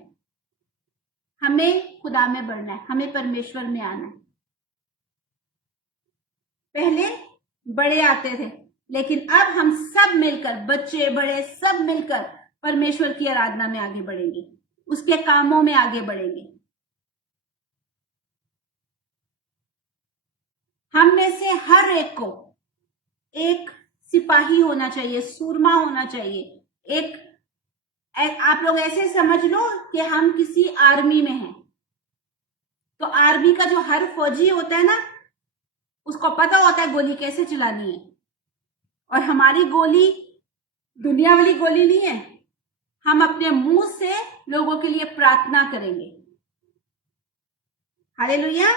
हमें खुदा में बढ़ना है, हमें परमेश्वर में आना है। पहले बड़े आते थे, लेकिन अब हम सब मिलकर, बच्चे बड़े सब मिलकर परमेश्वर की आराधना में आगे बढ़ेंगे, उसके कामों में आगे बढ़ेंगे। हम में से हर एक को एक सिपाही होना चाहिए, सूरमा होना चाहिए। एक आप लोग ऐसे समझ लो कि हम किसी आर्मी में हैं। तो आर्मी का जो हर फौजी होता है ना, उसको पता होता है गोली कैसे चलानी है। और हमारी गोली दुनिया वाली गोली नहीं है। हम अपने मुंह से लोगों के लिए प्रार्थना करेंगे। हालेलुया।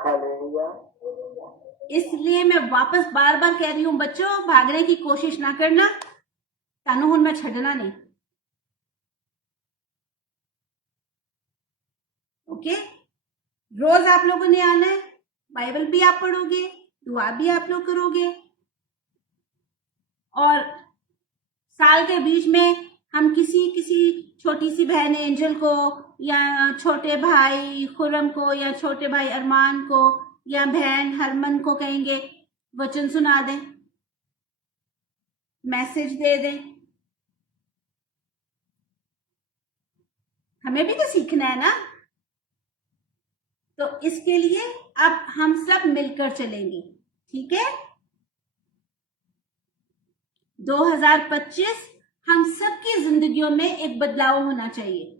हालेलुया। इसलिए मैं वापस बार बार कह रही हूं, बच्चों भागने की कोशिश ना करना, तानू हुन में छड़ना नहीं। ओके, रोज आप लोगों ने आना है, बाइबल भी आप पढ़ोगे, दुआ भी आप लोग करोगे, और साल के बीच में हम किसी छोटी सी बहन एंजल को, या छोटे भाई खुरम को, या छोटे भाई अरमान को, या बहन हरमन को कहेंगे वचन सुना दें, मैसेज दे दें। हमें भी तो सीखना है ना। तो इसके लिए अब हम सब मिलकर चलेंगे, ठीक है। 2025 हम सबकी जिंदगियों में एक बदलाव होना चाहिए।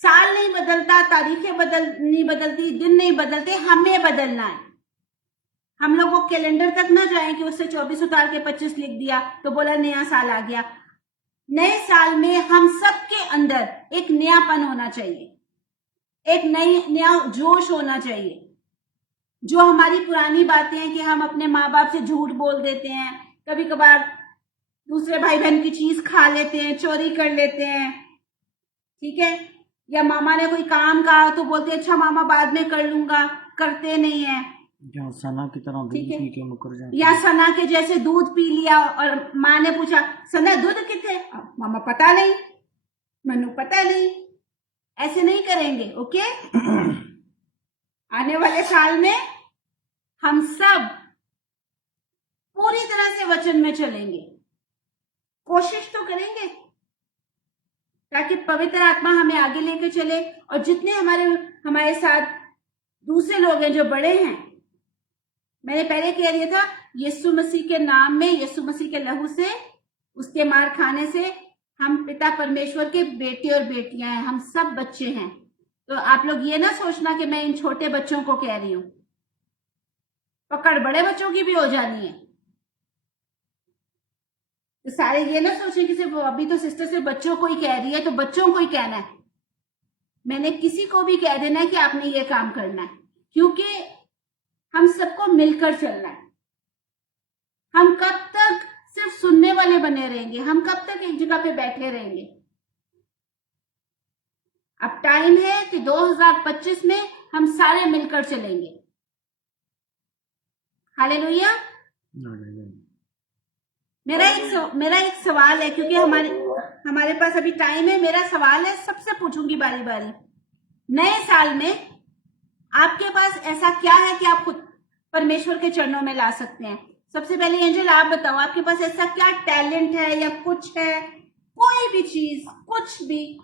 साल नहीं बदलता, तारीखें नहीं बदलती, दिन नहीं बदलते, हमें बदलना है। हम लोग वो कैलेंडर तक ना जाएं कि उससे 24 उतार के 25 लिख दिया तो बोला नया साल आ गया। नए साल में हम सबके अंदर एक नयापन होना चाहिए, एक नया जोश होना चाहिए। जो हमारी पुरानी बातें हैं कि हम अपने माँ बाप से झूठ बोल देते हैं, कभी कभार दूसरे भाई बहन की चीज खा लेते हैं, चोरी कर लेते हैं, ठीक है, या मामा ने कोई काम कहा तो बोलते हैं अच्छा मामा बाद में कर लूंगा, करते नहीं है। या सना की तरह दूध पी के मुकर जाते, या सना के जैसे दूध पी लिया और माँ ने पूछा सना दूध किथे, मामा पता नहीं, मनु पता नहीं। ऐसे नहीं करेंगे, ओके। आने वाले साल में हम सब पूरी तरह से वचन में चलेंगे, कोशिश तो करेंगे ताकि पवित्र आत्मा हमें आगे लेके चले। और जितने हमारे साथ दूसरे लोग हैं जो बड़े हैं, मैंने पहले कह दिया था, यीशु मसीह के नाम में, यीशु मसीह के लहू से, उसके मार खाने से हम पिता परमेश्वर के बेटे और बेटियां हैं, हम सब बच्चे हैं। तो आप लोग ये ना सोचना कि मैं इन छोटे बच्चों को कह रही हूं, पकड़ बड़े बच्चों की भी हो जानी है। तो सारे ये ना सोचे कि सिर्फ अभी तो सिस्टर से बच्चों को ही कह रही है तो बच्चों को ही कहना है। मैंने किसी को भी कह देना है कि आपने ये काम करना है, क्योंकि हम सबको मिलकर चलना है। हम कब तक सिर्फ सुनने वाले बने रहेंगे, हम कब तक एक जगह पे बैठे रहेंगे। अब टाइम है कि 2025 में हम सारे मिलकर चलेंगे। हालेलुया। मेरा एक सवाल है, क्योंकि हमारे पास अभी टाइम है। मेरा सवाल है, सबसे पूछूंगी बारी बारी। नए साल में आपके पास ऐसा क्या है कि आप खुद परमेश्वर के चरणों में ला सकते हैं? सबसे पहले एंजल आप बताओ, आपके पास ऐसा क्या टैलेंट है या कुछ है, कोई भी चीज, कुछ भी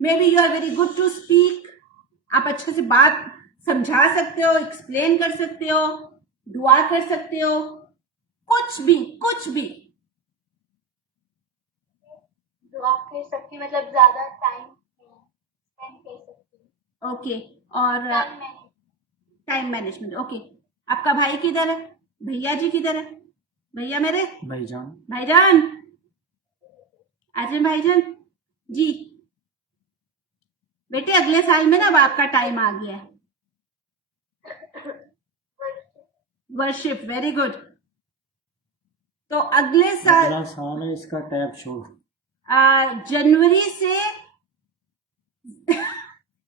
maybe you are very good to speak, आप अच्छे से बात समझा सकते हो, एक्सप्लेन कर सकते हो, दुआ कर सकते हो, कुछ भी कुछ भी। दुआ कर सकती हूँ, मतलब ज्यादा टाइम स्पेंड कर सकती हूँ। ओके, और time manage. Time management. Okay, आपका भाई किधर है? भैया जी किधर है? भैया मेरे भाईजान। भाईजान, आजम भाईजान जी, बेटे अगले साल में ना अब आपका टाइम आ गया है। Worship, very good. तो अगले साल, अगला साल है, इसका टैब छोड़। जनवरी से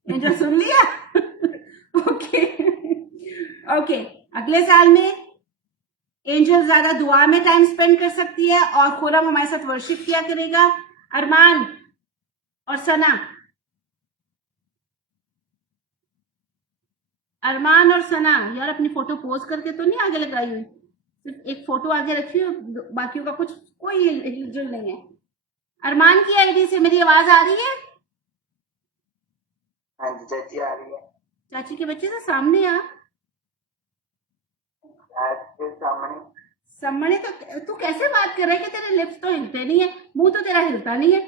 ये जो सुन लिया ओके ओके, अगले साल में एंजल ज्यादा दुआ में टाइम स्पेंड कर सकती है और खुरम हमारे साथ वर्शिप किया करेगा। अरमान और सना, अरमान और सना यार अपनी फोटो पोज करके तो नहीं आगे लगाई हुई, सिर्फ एक फोटो आगे रखी हो, बाकियों का कुछ कोई हिलजुल नहीं है। अरमान की आईडी से मेरी आवाज आ रही है? हाँ जी चाची आ रही है। चाची के बच्चे से सामने आ, आपके सामने। सामने तो तू कैसे बात कर रहा है कि तेरे लिप्स तो हिलते नहीं है, मुंह तो तेरा हिलता नहीं है।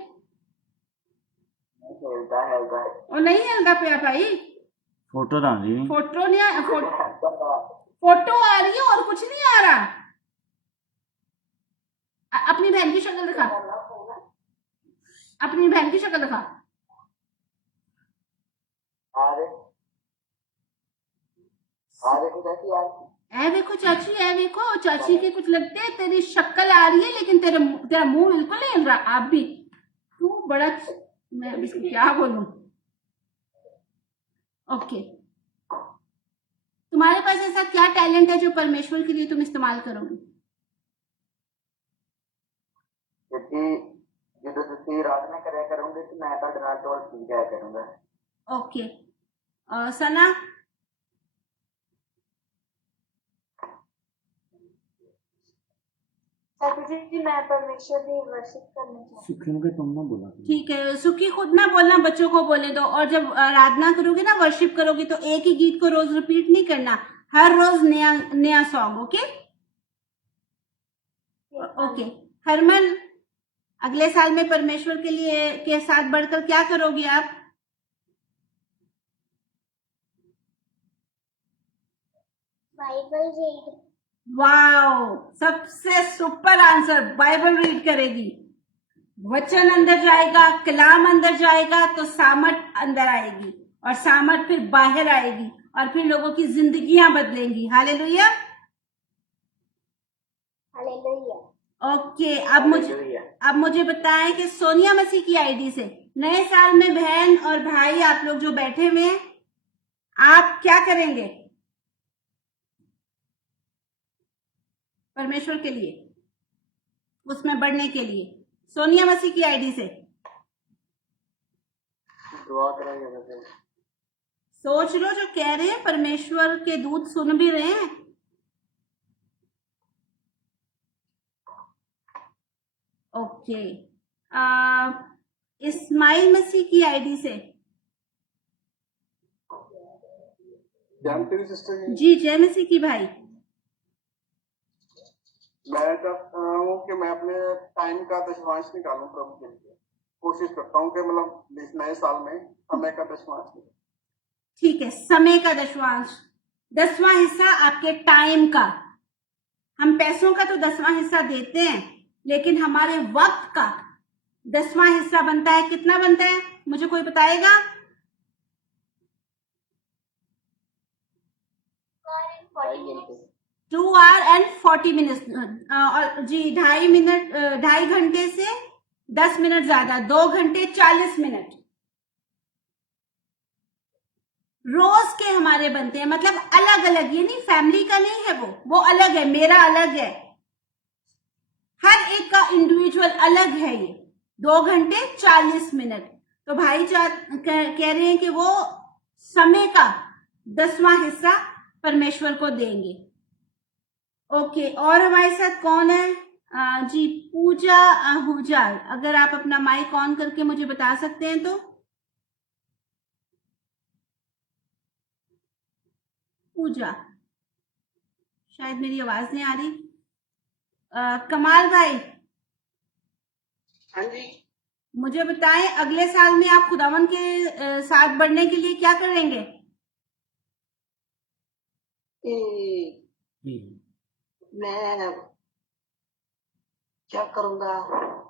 हिलता है और नहीं हिलता पे भाई, फोटो डाल दी। फोटो नहीं आ, फोटो आ रही है और कुछ नहीं आ रहा। अपनी बहन की शक्ल दिखा, अपनी बहन की शक्ल दिखा। ऐ देखो चाची, ऐ देखो चाची के कुछ लगते है, तेरी शक्ल आ रही है लेकिन तेरा मुंह बिल्कुल नहीं हिल रहा। आप भी, तू बड़ा, मैं अब इसको क्या बोलूं। ओके, तुम्हारे पास ऐसा क्या टैलेंट है जो परमेश्वर के लिए तुम इस्तेमाल करोगे? ਜਦੋਂ ਤੁਸੀਂ आराधना करा करोगे तो मैं ਤੁਹਾਡੇ ਨਾਲ ਢੋਲ सीखा करूंगा। ओके, सना? जी मैं परमेश्वर की वर्शिप करना चाहती हूँ। सुखी के तुम ना बोला। ठीक है, सुखी खुद ना बोलना, बच्चों को बोले दो। और जब आराधना करोगे ना, वर्शिप करोगे, तो एक ही गीत को रोज रिपीट नहीं करना, हर रोज नया नया सॉन्ग। Okay okay. हरमन, अगले साल में परमेश्वर के लिए के साथ बढ़कर क्या करोगे आप? Bible read. वाओ, सबसे सुपर आंसर, बाइबल रीड करेगी। वचन अंदर जाएगा, कलाम अंदर जाएगा तो सामर्थ अंदर आएगी, और सामर्थ फिर बाहर आएगी, और फिर लोगों की जिंदगियां बदलेंगी। Hallelujah hallelujah. ओके, अब मुझे बताएं कि सोनिया मसीह की आईडी से नए साल में बहन और भाई आप लोग जो बैठे हुए हैं, आप क्या करेंगे परमेश्वर के लिए, उसमें बढ़ने के लिए? सोनिया मसीह की आईडी से दुआ करेंगे। सोच लो जो कह रहे हैं, परमेश्वर के दूत सुन भी रहे हैं। ओके, इस्माइल मसीह की आईडी से जानते हो सिस्टर जी, जय मसीह की भाई। मैं चाहता हूँ कि मैं अपने टाइम का दशमांश निकालूं प्रभु के लिए। कोशिश करता हूँ कि मतलब इस नए साल में समय का दशमांश निकालूं। ठीक है, समय का दशमांश, 10वां हिस्सा आपके टाइम का। हम पैसों का तो 10वां हिस्सा देते हैं, लेकिन हमारे वक्त का 10वां हिस्सा बनता है। कितना बनता है, मुझे कोई बताएगा? 2 आवर एंड 40 मिनट। और जी 2.5 घंटे से 10 मिनट ज्यादा, 2 घंटे 40 मिनट रोज के हमारे बनते हैं। मतलब अलग अलग, ये नहीं फैमिली का नहीं है, वो अलग है, मेरा अलग है, हर एक का इंडिविजुअल अलग है। ये 2 घंटे 40 मिनट। तो भाई कह रहे हैं कि वो समय का 10वां हिस्सा परमेश्वर को देंगे। ओके, और हमारे साथ कौन है? जी पूजा आहूजा, अगर आप अपना माइक ऑन करके मुझे बता सकते हैं तो। पूजा, शायद मेरी आवाज नहीं आ रही। कमाल भाई, हाँ जी। मुझे बताएं अगले साल में आप खुदावन के साथ बढ़ने के लिए क्या करेंगे? मैं क्या करूंगा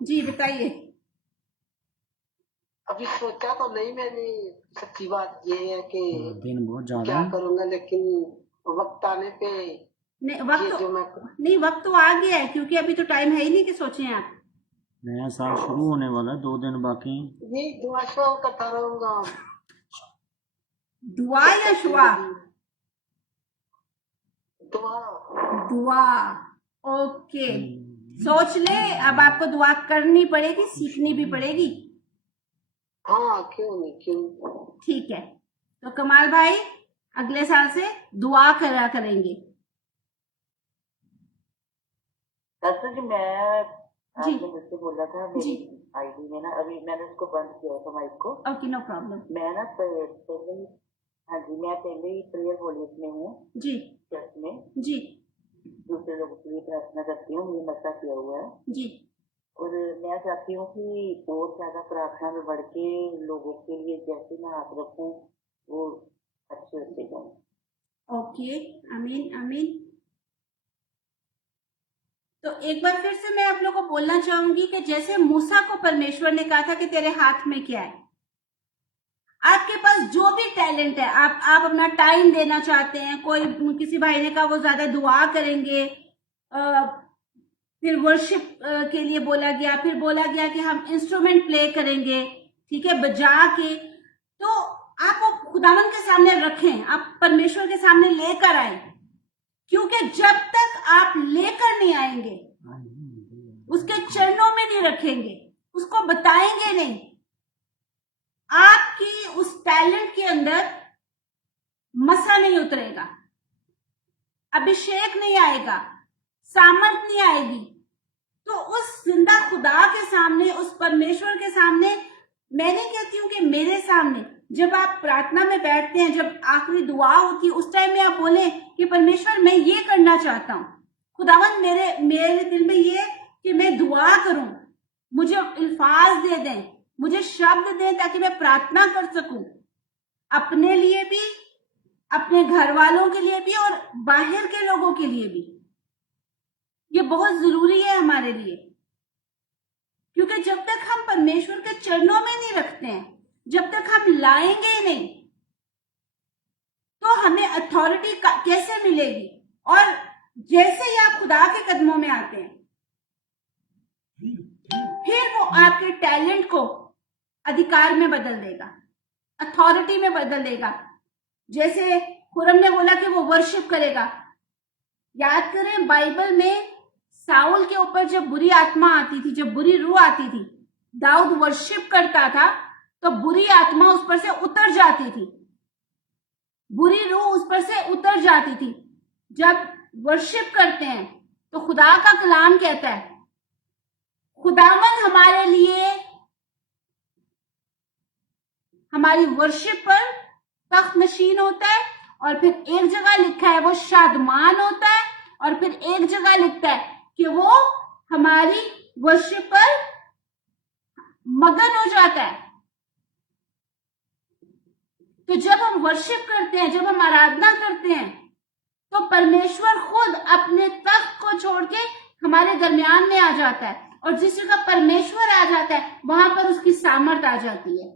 जी बताइए। अभी सोचा तो नहीं मैंने। सच्ची बात ये है कि दिन बहुत ज्यादा क्या है। करूंगा, लेकिन वक्त आने पे नहीं वक्त ये तो, जो मैं नहीं वक्त तो आ गया है, क्योंकि अभी तो टाइम है ही नहीं कि सोचें आप। नया साल शुरू होने वाला है, 2 दिन बाकी हैं। ये दुआ शुआ करता रहूंगा। दुआ या शुआ? दुआ। दुआ, ओके। सोच ले, अब आपको दुआ करनी पड़ेगी, सीखनी भी पड़ेगी। हाँ क्यों नहीं, क्यों। ठीक है, तो कमाल भाई अगले साल से दुआ करा करेंगे। डॉक्टर जी, मैं जी। आपने मुझसे बोला था मेरी जी। आईडी में ना, अभी मैंने उसको बंद किया था माइक को। Okay, no problem. मैं ना पहले ही, हाँ जी, मैं पहले ही प्रेयर वॉलेट में हूँ जी चर्च में। जी दूसरे लोगों के लिए प्रार्थना करती हूँ, मुझे मसला किया हुआ है। जी और मैं चाहती हूँ कि और ज्यादा प्रार्थना में बढ़ के लोगों के लिए जैसे मैं हाथ रखूँ वो अच्छे होते जाए। ओके, आमीन आमीन। तो एक बार फिर से मैं आप लोगों को बोलना चाहूंगी कि जैसे मूसा को परमेश्वर ने कहा था कि तेरे हाथ में क्या है, आपके पास जो भी टैलेंट है, आप अपना टाइम देना चाहते हैं, कोई किसी भाई ने कहा वो ज्यादा दुआ करेंगे, फिर वर्शिप के लिए बोला गया, फिर बोला गया कि हम इंस्ट्रूमेंट प्ले करेंगे, ठीक है, बजा के, तो आप वो खुदावन के सामने रखें, आप परमेश्वर के सामने लेकर आए, क्योंकि जब तक आप लेकर नहीं आएंगे, उसके चरणों में नहीं रखेंगे, उसको बताएंगे नहीं, आपकी उस टैलेंट के अंदर मसा नहीं उतरेगा, अभिषेक नहीं आएगा, सामर्थ नहीं आएगी। तो उस जिंदा खुदा के सामने, उस परमेश्वर के सामने, मैं नहीं कहती हूं कि मेरे सामने, जब आप प्रार्थना में बैठते हैं, जब आखिरी दुआ होती है, उस टाइम में आप बोले कि परमेश्वर मैं ये करना चाहता हूं, खुदावन मेरे दिल में ये कि मैं दुआ करूं, मुझे अल्फाज दे दें, मुझे शब्द दें ताकि मैं प्रार्थना कर सकूं, अपने लिए भी, अपने घर वालों के लिए भी और बाहर के लोगों के लिए भी। ये बहुत जरूरी है हमारे लिए, क्योंकि जब तक हम परमेश्वर के चरणों में नहीं रखते हैं, जब तक हम लाएंगे ही नहीं, तो हमें अथॉरिटी कैसे मिलेगी? और जैसे ही आप खुदा के कदमों में आते हैं, फिर वो आपके टैलेंट को अधिकार में बदल देगा, अथॉरिटी में बदल देगा। जैसे खुरम ने बोला कि वो वर्शिप करेगा, याद करें बाइबल में साउल के ऊपर जब बुरी आत्मा आती थी, जब बुरी रूह आती थी, दाऊद वर्शिप करता था तो बुरी आत्मा उस पर से उतर जाती थी, बुरी रूह उस पर से उतर जाती थी। जब वर्शिप करते हैं तो खुदा का कलाम कहता है, खुदावन हमारे लिए हमारी वर्शिप पर तख्त नशीन होता है, और फिर एक जगह लिखा है वो शादमान होता है, और फिर एक जगह लिखता है कि वो हमारी वर्शिप पर मगन हो जाता है। तो जब हम वर्शिप करते हैं, जब हम आराधना करते हैं, तो परमेश्वर खुद अपने तख्त को छोड़ के हमारे दरमियान में आ जाता है, और जिस जगह परमेश्वर आ जाता है वहां पर उसकी सामर्थ आ जाती है।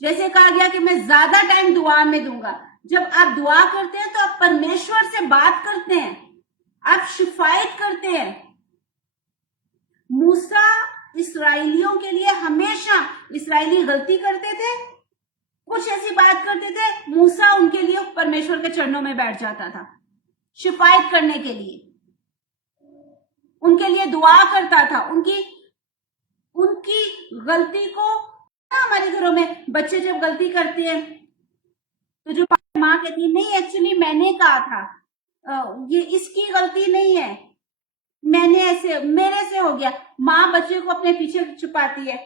जैसे कहा गया कि मैं ज्यादा टाइम दुआ में दूंगा। जब आप दुआ करते हैं तो आप परमेश्वर से बात करते हैं, आप शिफायत करते हैं। मूसा इस्राएलियों के लिए हमेशा, इस्राएली गलती करते थे, कुछ ऐसी बात करते थे, मूसा उनके लिए परमेश्वर के चरणों में बैठ जाता था शिफायत करने के लिए, उनके लिए दुआ करता था, उनकी गलती को। हमारे घरों में बच्चे जब गलती करते हैं तो जो माँ कहती है नहीं एक्चुअली मैंने कहा था, ये इसकी गलती नहीं है, मैंने ऐसे, मेरे से हो गया। माँ बच्चे को अपने पीछे छुपाती है।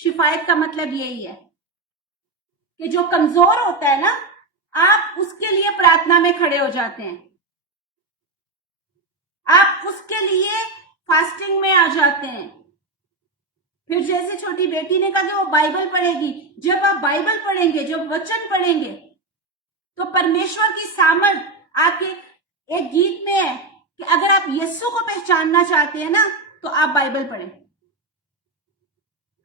शिफायत का मतलब यही है कि जो कमजोर होता है ना, आप उसके लिए प्रार्थना में खड़े हो जाते हैं, आप उसके लिए फास्टिंग में आ जाते हैं। फिर जैसे छोटी बेटी ने कहा कि वो बाइबल पढ़ेगी, जब आप बाइबल पढ़ेंगे, जब वचन पढ़ेंगे, तो परमेश्वर की सामर्थ आपके, एक गीत में है कि अगर आप यीशु को पहचानना चाहते हैं ना, तो आप बाइबल पढ़ें।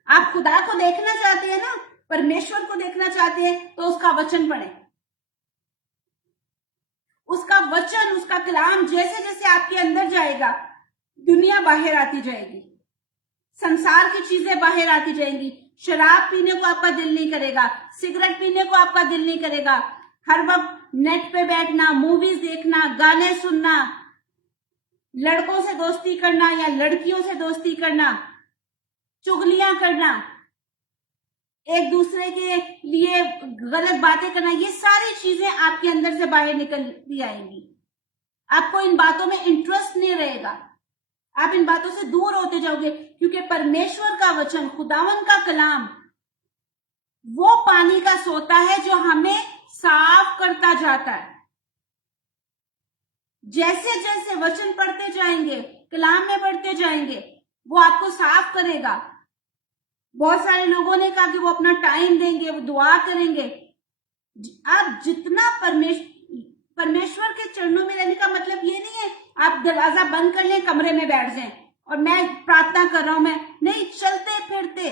आप खुदा को देखना चाहते हैं ना, परमेश्वर को देखना चाहते हैं, तो उसका वचन पढ़ें। उसका वचन, उसका कलाम जैसे जैसे आपके अंदर जाएगा, दुनिया बाहर आती जाएगी, संसार की चीजें बाहर आती जाएंगी। शराब पीने को आपका दिल नहीं करेगा, सिगरेट पीने को आपका दिल नहीं करेगा, हर वक्त नेट पे बैठना, मूवीज देखना, गाने सुनना, लड़कों से दोस्ती करना या लड़कियों से दोस्ती करना, चुगलियां करना, एक दूसरे के लिए गलत बातें करना, ये सारी चीजें आपके अंदर से बाहर निकलती आएंगी। आपको इन बातों में इंटरेस्ट नहीं रहेगा, आप इन बातों से दूर होते जाओगे, क्योंकि परमेश्वर का वचन, खुदावन का कलाम वो पानी का सोता है जो हमें साफ करता जाता है। जैसे जैसे वचन पढ़ते जाएंगे, कलाम में पढ़ते जाएंगे, वो आपको साफ करेगा। बहुत सारे लोगों ने कहा कि वो अपना टाइम देंगे, वो दुआ करेंगे। आप जितना परमेश्वर के चरणों में रहने का मतलब ये नहीं है आप दरवाजा बंद कर लें, कमरे में बैठ जाएं और मैं प्रार्थना कर रहा हूं, मैं नहीं, चलते फिरते।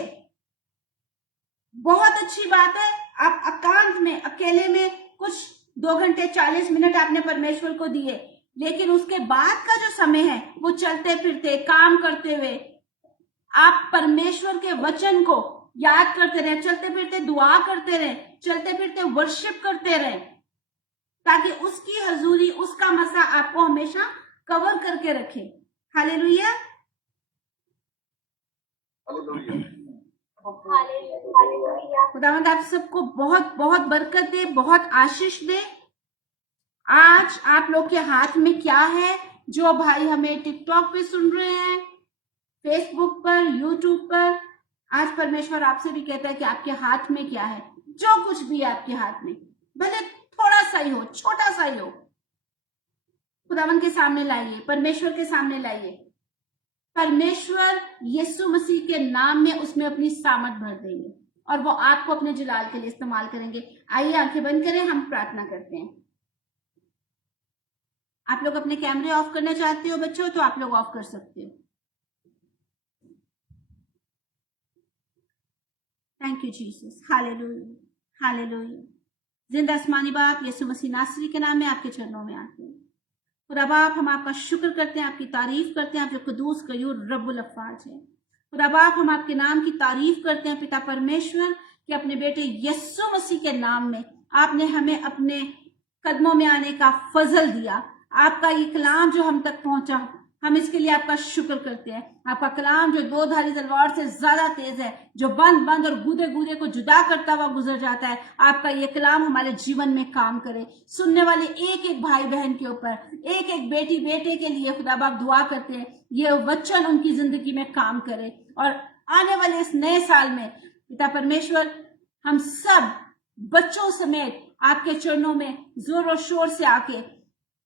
बहुत अच्छी बात है आप एकांत में, अकेले में कुछ 2 घंटे 40 मिनट आपने परमेश्वर को दिए, लेकिन उसके बाद का जो समय है वो चलते फिरते, काम करते हुए आप परमेश्वर के वचन को याद करते रहे, चलते फिरते दुआ करते रहे, चलते फिरते वर्शिप करते रहे, ताकि उसकी हजूरी, उसका मसा आपको हमेशा कवर करके रखे। हालेलुया, खुदावंद आप सबको बहुत बहुत बरकत दे, बहुत आशीष दे। आज आप लोग के हाथ में क्या है? जो भाई हमें टिकटॉक पे सुन रहे हैं, फेसबुक पर, यूट्यूब पर, आज परमेश्वर आपसे भी कहता है कि आपके हाथ में क्या है। जो कुछ भी है आपके हाथ में, भले थोड़ा सा ही हो, छोटा सा ही हो, खुदावन के सामने लाइए, परमेश्वर के सामने लाइए। परमेश्वर यीशु मसीह के नाम में उसमें अपनी सामर्थ भर देंगे और वो आपको अपने जलाल के लिए इस्तेमाल करेंगे। आइए आंखें बंद करें, हम प्रार्थना करते हैं। आप लोग अपने कैमरे ऑफ करना चाहते हो बच्चों, तो आप लोग ऑफ कर सकते हो। Thank you Jesus, hallelujah hallelujah. जिंदा आसमानी बाप, यीशु मसीह नासरी के नाम में आपके चरणों में आते हैं। खुदा बाप, हम आपका शुक्र करते हैं, आपकी तारीफ करते हैं, आप जो कुदूस कयूर रब्बुल अफ़्फ़ाज है। खुदा बाप, हम आपके नाम की तारीफ करते हैं पिता परमेश्वर कि अपने बेटे यीशु मसीह के नाम में आपने हमें अपने कदमों में आने का फजल दिया। आपका ये कलाम जो हम तक पहुंचा, हम इसके लिए आपका शुक्र करते हैं। आपका कलाम जो 2 धारी तलवार से ज्यादा तेज है, जो बंद और गूदे गूदे को जुदा करता हुआ गुजर जाता है, आपका ये कलाम हमारे जीवन में काम करे। सुनने वाले एक एक भाई बहन के ऊपर, एक एक बेटी बेटे के लिए खुदा बाप दुआ करते हैं, ये वचन उनकी जिंदगी में काम करे। और आने वाले इस नए साल में पिता परमेश्वर, हम सब बच्चों समेत आपके चरणों में जोर और शोर से आके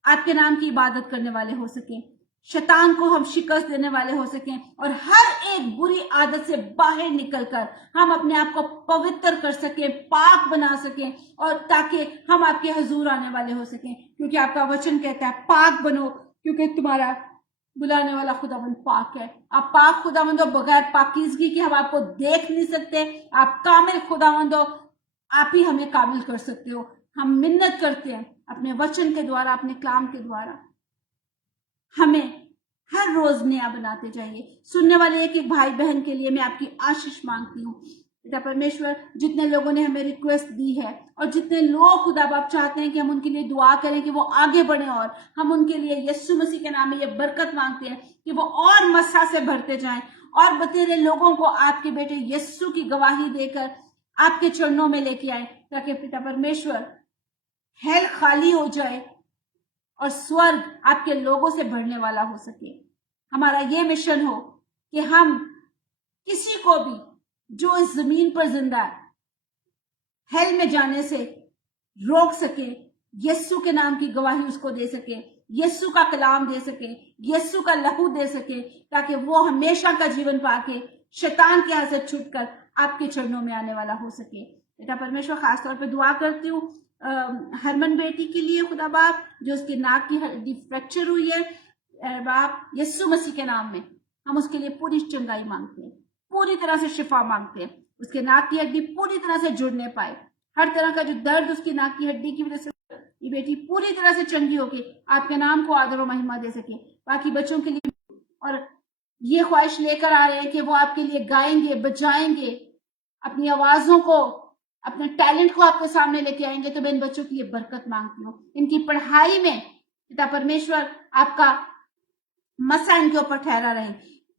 आपके नाम की इबादत करने वाले हो सके, शैतान को हम शिकस्त देने वाले हो सकें और हर एक बुरी आदत से बाहर निकलकर हम अपने आप को पवित्र कर सकें, पाक बना सकें, और ताकि हम आपके हजूर आने वाले हो सकें। क्योंकि आपका वचन कहता है पाक बनो, क्योंकि तुम्हारा बुलाने वाला खुदावंद पाक है। आप पाक खुदावंद हो, बगैर पाकीज़गी के हम आपको देख नहीं सकते। आप कामिल खुदावंद हो, आप ही हमें कामिल कर सकते हो। हम मिन्नत करते हैं अपने वचन के द्वारा, अपने कलाम के द्वारा हमें हर रोज नया बनाते जाइए। सुनने वाले एक एक भाई बहन के लिए मैं आपकी आशीष मांगती हूँ पिता परमेश्वर। जितने लोगों ने हमें रिक्वेस्ट दी है और जितने लोग खुदा बाप चाहते हैं कि हम उनके लिए दुआ करें कि वो आगे बढ़े, और हम उनके लिए यीशु मसीह के नाम में ये बरकत मांगते हैं कि वो और मस्सा से भरते जाएं और बतेरे लोगों को आपके बेटे यीशु की गवाही देकर आपके चरणों में लेके आए, ताकि पिता परमेश्वर हेल खाली हो जाए और स्वर्ग आपके लोगों से भरने वाला हो सके। हमारा ये मिशन हो कि हम किसी को भी जो इस जमीन पर जिंदा है, हेल में जाने से रोक सके, यीशु के नाम की गवाही उसको दे सके, यीशु का कलाम दे सके, यीशु का लहू दे सके, ताकि वो हमेशा का जीवन पाके शैतान के हाथ से छूटकर आपके चरणों में आने वाला हो सके। बेटा परमेश्वर, खास तौर पे दुआ करती हूँ हरमन बेटी के लिए खुदा बाप, जो उसकी नाक की हड्डी फ्रैक्चर हुई है बाप, यीशु मसीह के नाम में हम उसके लिए पूरी चंगाई मांगते हैं, पूरी तरह से शिफा मांगते हैं, उसके नाक की हड्डी पूरी तरह से जुड़ने पाए, हर तरह का जो दर्द उसकी नाक की हड्डी की वजह से ये बेटी पूरी तरह से चंगी होके आपके नाम को आदर और महिमा दे सके। बाकी बच्चों के लिए और ये ख्वाहिश लेकर आ रहे हैं कि वो आपके लिए गाएंगे, बजाएंगे, अपनी आवाजों को, अपने टैलेंट को आपके सामने लेके आएंगे, तो मैं इन बच्चों के लिए बरकत मांगती हूँ। इनकी पढ़ाई में पिता परमेश्वर आपका मसा इनके ऊपर ठहरा रहे,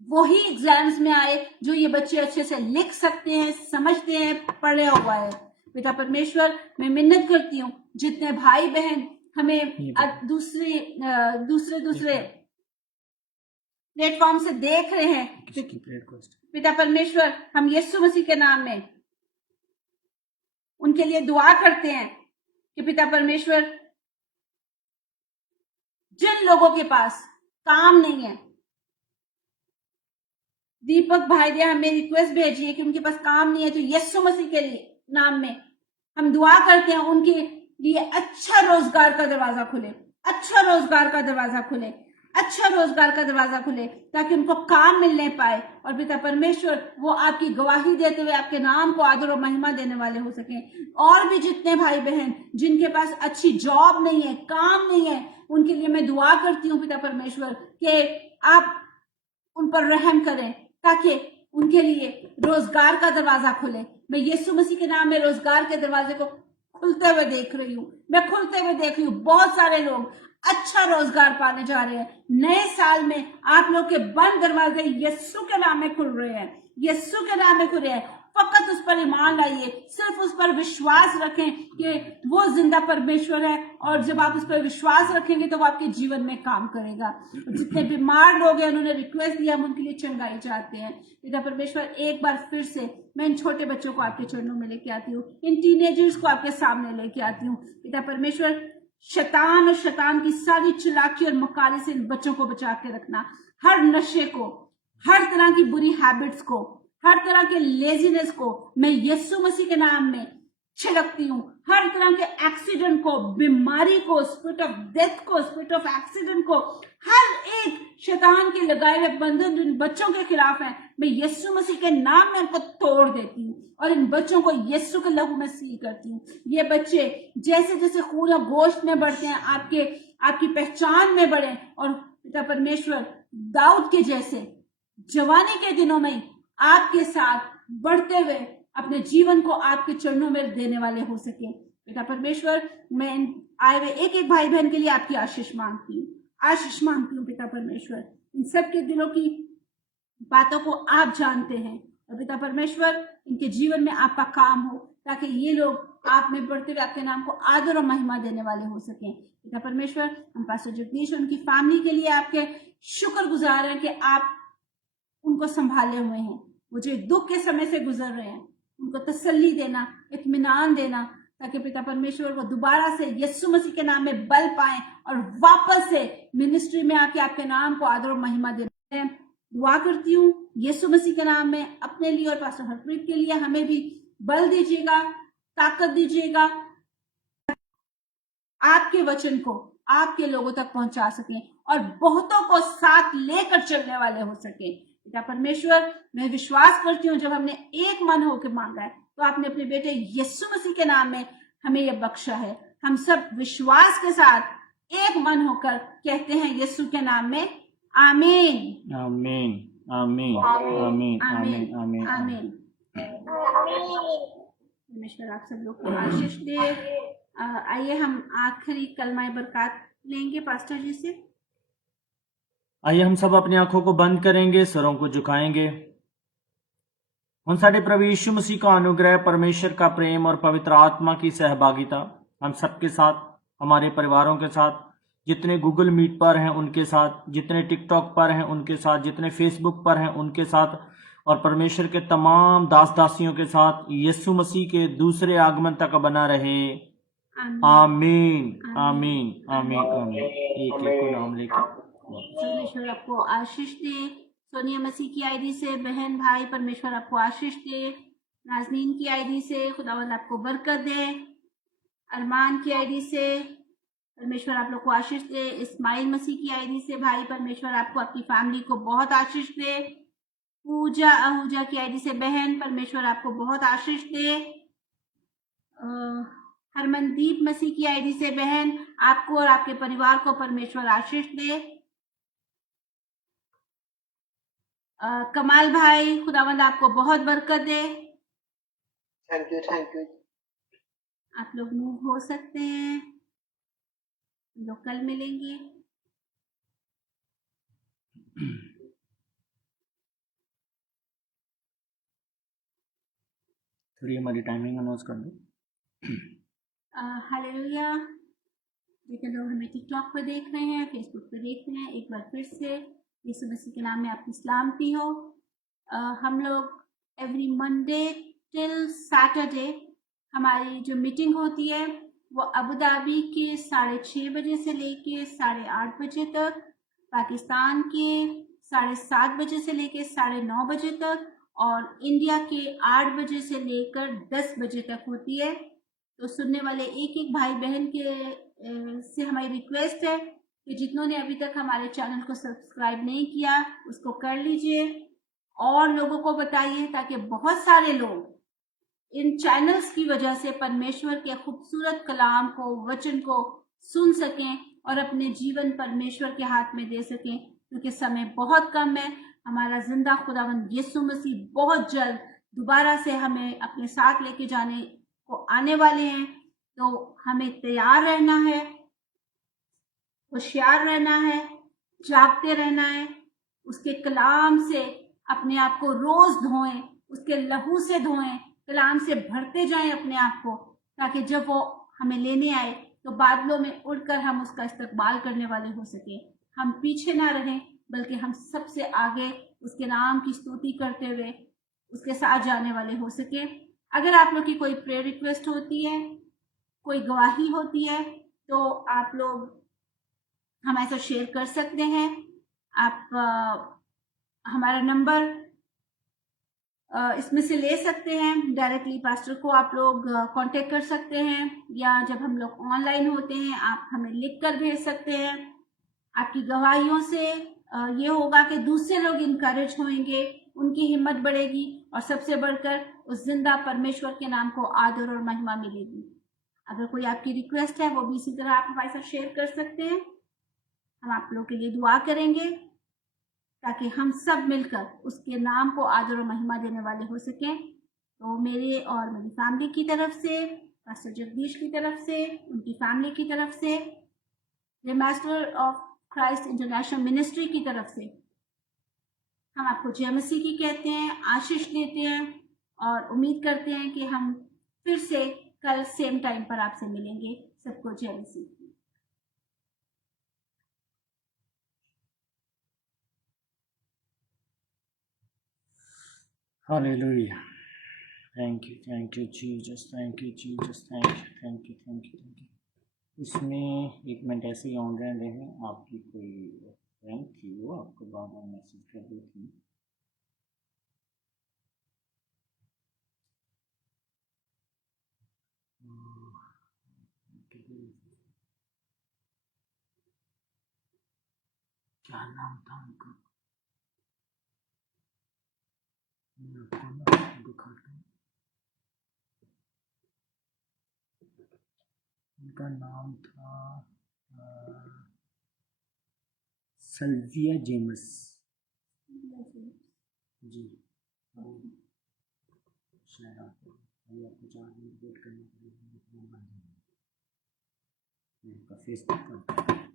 वही एग्जाम्स में आए जो ये बच्चे अच्छे से लिख सकते हैं, समझते हैं, पढ़े हुआ है। पिता परमेश्वर, मैं मिन्नत करती हूँ जितने भाई बहन हमें दूसरे प्लेटफॉर्म से देख रहे हैं, पिता परमेश्वर, हम यीशु मसीह के नाम में उनके लिए दुआ करते हैं कि पिता परमेश्वर, जिन लोगों के पास काम नहीं है, दीपक भाई ने हमें रिक्वेस्ट भेजी है कि उनके पास काम नहीं है, तो यीशु मसीह के लिए नाम में हम दुआ करते हैं उनके लिए अच्छा रोजगार का दरवाजा खुले, अच्छा रोजगार का दरवाजा खुले, अच्छा रोजगार का दरवाजा खुले, ताकि उनको काम मिलने पाए और पिता परमेश्वर वो आपकी गवाही देते हुए आपके नाम को आदर और महिमा देने वाले हो सके। और भी जितने भाई बहन जिनके पास अच्छी जॉब नहीं है, काम नहीं है, उनके लिए मैं दुआ करती हूँ पिता परमेश्वर कि आप उन पर रहम करें, ताकि उनके लिए रोजगार का दरवाजा खुले। मैं यीशु मसीह के नाम में रोजगार के दरवाजे को खुलते हुए देख रही हूँ, मैं खुलते हुए देख रही हूँ। बहुत सारे लोग अच्छा रोजगार पाने जा रहे हैं। नए साल में आप लोग के बंद दरवाजे यीशु के नाम में खुल रहे हैं, यीशु के नाम में खुल रहे हैं। फकत उस पर ईमान लाइए, सिर्फ उस पर विश्वास रखें कि वो जिंदा परमेश्वर है, और जब आप उस पर विश्वास रखेंगे तो वो आपके जीवन में काम करेगा। जितने बीमार लोग हैं उन्होंने रिक्वेस्ट दिया, हम उनके लिए चंगाई चाहते हैं। पिता परमेश्वर, एक बार फिर से मैं इन छोटे बच्चों को आपके चरणों में लेके आती हूँ, इन टीनेजर्स को आपके सामने लेके आती हूँ। पिता परमेश्वर, शैतान और शैतान की सारी चालाकी और मकारे से इन बच्चों को बचा के रखना, हर नशे को, हर तरह की बुरी हैबिट्स को, हर तरह के लेजीनेस को मैं यीशु मसीह के नाम में छिड़कती हूँ। हर तरह के एक्सीडेंट को, बीमारी को, स्पिरिट ऑफ डेथ को, स्पिरिट ऑफ एक्सीडेंट को, हर एक शैतान के लगाए हुए बंधन जिन बच्चों के खिलाफ है, मैं यीशु मसीह के नाम में उनको तोड़ देती हूँ और इन बच्चों को यीशु के लहू में सील करती हूँ। ये बच्चे जैसे जैसे खून और गोश्त में बढ़ते हैं, आपकी पहचान में बढ़े, और पिता परमेश्वर, दाऊद के जैसे जवानी के दिनों में आपके साथ बढ़ते हुए अपने जीवन को आपके चरणों में देने वाले हो सके। पिता परमेश्वर, मैं आए हुए एक एक भाई बहन के लिए आपकी आशीष मांगती हूँ, आशीष मांगती हूँ। पिता परमेश्वर, इन सब के दिलों की बातों को आप जानते हैं, और पिता परमेश्वर, इनके जीवन में आपका काम हो, ताकि ये लोग आप में बढ़ते हुए आपके नाम को आदर और महिमा देने वाले हो सके। पिता परमेश्वर, हम पास्टर जगदीश और उनकी फैमिली के लिए आपके शुक्रगुजार हैं कि आप उनको संभाले हुए हैं। वो जो दुख के समय से गुजर रहे हैं, उनको तसल्ली देना, इत्मीनान देना, ताकि पिता परमेश्वर वो दोबारा से यीशु मसीह के नाम में बल पाएं और वापस से मिनिस्ट्री में आके आपके नाम को आदर और महिमा देना। दुआ करती हूँ यीशु मसीह के नाम में, अपने लिए और पास्टर हरप्रीत के लिए। हमें भी बल दीजिएगा, ताकत दीजिएगा, आपके वचन को आपके लोगों तक पहुंचा सकें और बहुतों को साथ लेकर चलने वाले हो सके। पिता परमेश्वर, मैं विश्वास करती हूँ जब हमने एक मन होकर मांगा है तो आपने अपने बेटे यीशु मसीह के नाम में हमें यह बख्शा है। हम सब विश्वास के साथ एक मन होकर कहते हैं यीशु के नाम में, आमीन, आमीन, आमीन, आमीन, आमीन, आमीन, आमीन। परमेश्वर आप सब लोग को आशीष दे। आइए हम आखिरी कलमा बरकत लेंगे पास्टर जी से। आइए हम सब अपनी आंखों को बंद करेंगे, सरों को झुकाएंगे। उन साडे प्रभु यीशु मसीह का अनुग्रह, परमेश्वर का प्रेम और पवित्र आत्मा की सहभागिता हम सबके साथ, हमारे परिवारों के साथ, जितने गूगल मीट पर हैं उनके साथ, जितने टिकटॉक पर हैं उनके साथ, जितने फेसबुक पर हैं उनके साथ, और परमेश्वर के तमाम दास दासियों के साथ यीशु मसीह के दूसरे आगमन तक बना रहे। आमीन आमीन आमीन आमीन। एक एक को नाम लेकर परमेश्वर आपको आशीष दे। सोनिया मसीह की आईडी से बहन भाई परमेश्वर आपको आशीष दे। नाजनीन की आईडी से खुदावंद आपको बरकत दे। अरमान की आईडी से परमेश्वर आप लोग को आशीष दे। इस्माइल मसीह की आईडी से भाई परमेश्वर आपको आपकी फैमिली को बहुत आशीष दे। पूजा आहूजा की आईडी से बहन परमेश्वर आपको बहुत आशीष दे। हरमनदीप मसीह की आईडी से बहन आपको और आपके परिवार को परमेश्वर आशीष दे। कमाल भाई खुदावंद आपको बहुत बरकत दे। Thank you. आप लोग मूव हो सकते हैं, हम लोग कल मिलेंगे। थोड़ी हमारी टाइमिंग अनाउंस कर दो। हालेलुया। जितने लोग हमें टिकटॉक पर देख रहे हैं, फेसबुक पर देख रहे हैं, एक बार फिर से यीशु मसीह के नाम में आपकी सलामती हो। हम लोग एवरी मंडे टिल सैटरडे हमारी जो मीटिंग होती है वो अबू धाबी के 6:30 बजे से लेके 8:30 बजे तक, पाकिस्तान के 7:30 बजे से लेके 9:30 बजे तक और इंडिया के 8 बजे से लेकर 10 बजे तक होती है। तो सुनने वाले एक एक भाई बहन के से हमारी रिक्वेस्ट है कि जितनों ने अभी तक हमारे चैनल को सब्सक्राइब नहीं किया उसको कर लीजिए और लोगों को बताइए, ताकि बहुत सारे लोग इन चैनल्स की वजह से परमेश्वर के खूबसूरत कलाम को, वचन को सुन सकें और अपने जीवन परमेश्वर के हाथ में दे सकें, क्योंकि समय बहुत कम है। हमारा जिंदा खुदावंद यीशु मसीह बहुत जल्द दोबारा से हमें अपने साथ लेके जाने को आने वाले हैं। तो हमें तैयार रहना है, होशियार रहना है, जागते रहना है, उसके कलाम से अपने आप को रोज धोएं, उसके लहू से धोएं, कलाम से भरते जाएं अपने आप को, ताकि जब वो हमें लेने आए तो बादलों में उड़कर हम उसका इस्तकबाल करने वाले हो सके। हम पीछे ना रहें, बल्कि हम सबसे आगे उसके नाम की स्तुति करते हुए उसके साथ जाने वाले हो सके। अगर आप लोग की कोई प्रेयर रिक्वेस्ट होती है, कोई गवाही होती है, तो आप लोग हमारे साथ शेयर कर सकते हैं। आप हमारा नंबर इसमें से ले सकते हैं, डायरेक्टली पास्टर को आप लोग कांटेक्ट कर सकते हैं, या जब हम लोग ऑनलाइन होते हैं आप हमें लिख कर भेज सकते हैं। आपकी गवाहियों से ये होगा कि दूसरे लोग इनकरेज होंगे, उनकी हिम्मत बढ़ेगी और सबसे बढ़कर उस जिंदा परमेश्वर के नाम को आदर और महिमा मिलेगी। अगर कोई आपकी रिक्वेस्ट है वो भी इसी तरह आप हमारे साथ शेयर कर सकते हैं। हम आप लोगों के लिए दुआ करेंगे ताकि हम सब मिलकर उसके नाम को आदर और महिमा देने वाले हो सकें। तो मेरे और मेरी फैमिली की तरफ से, पास्टर जगदीश की तरफ से, उनकी फैमिली की तरफ से, the master of Christ international ministry की तरफ से हम आपको जय मसीह की कहते हैं, आशीष देते हैं और उम्मीद करते हैं कि हम फिर से कल सेम टाइम पर आपसे मिलेंगे। सबको जय मसीह। Hallelujah. Thank you Jesus, thank you Jesus, thank you. इसमें 1 मिनट ऐसे ही ऑन रहने हैं। आपकी कोई फ्रेंड थी, वो आपको बाद में मैसेज कर दी थी। क्या नाम था उनका, मैं आपको दिखाता हूँ। उनका नाम था सल्विया जेमस जी। शायद आपको 4 मिनट वेट करना पड़ेगा। फेसबुक पर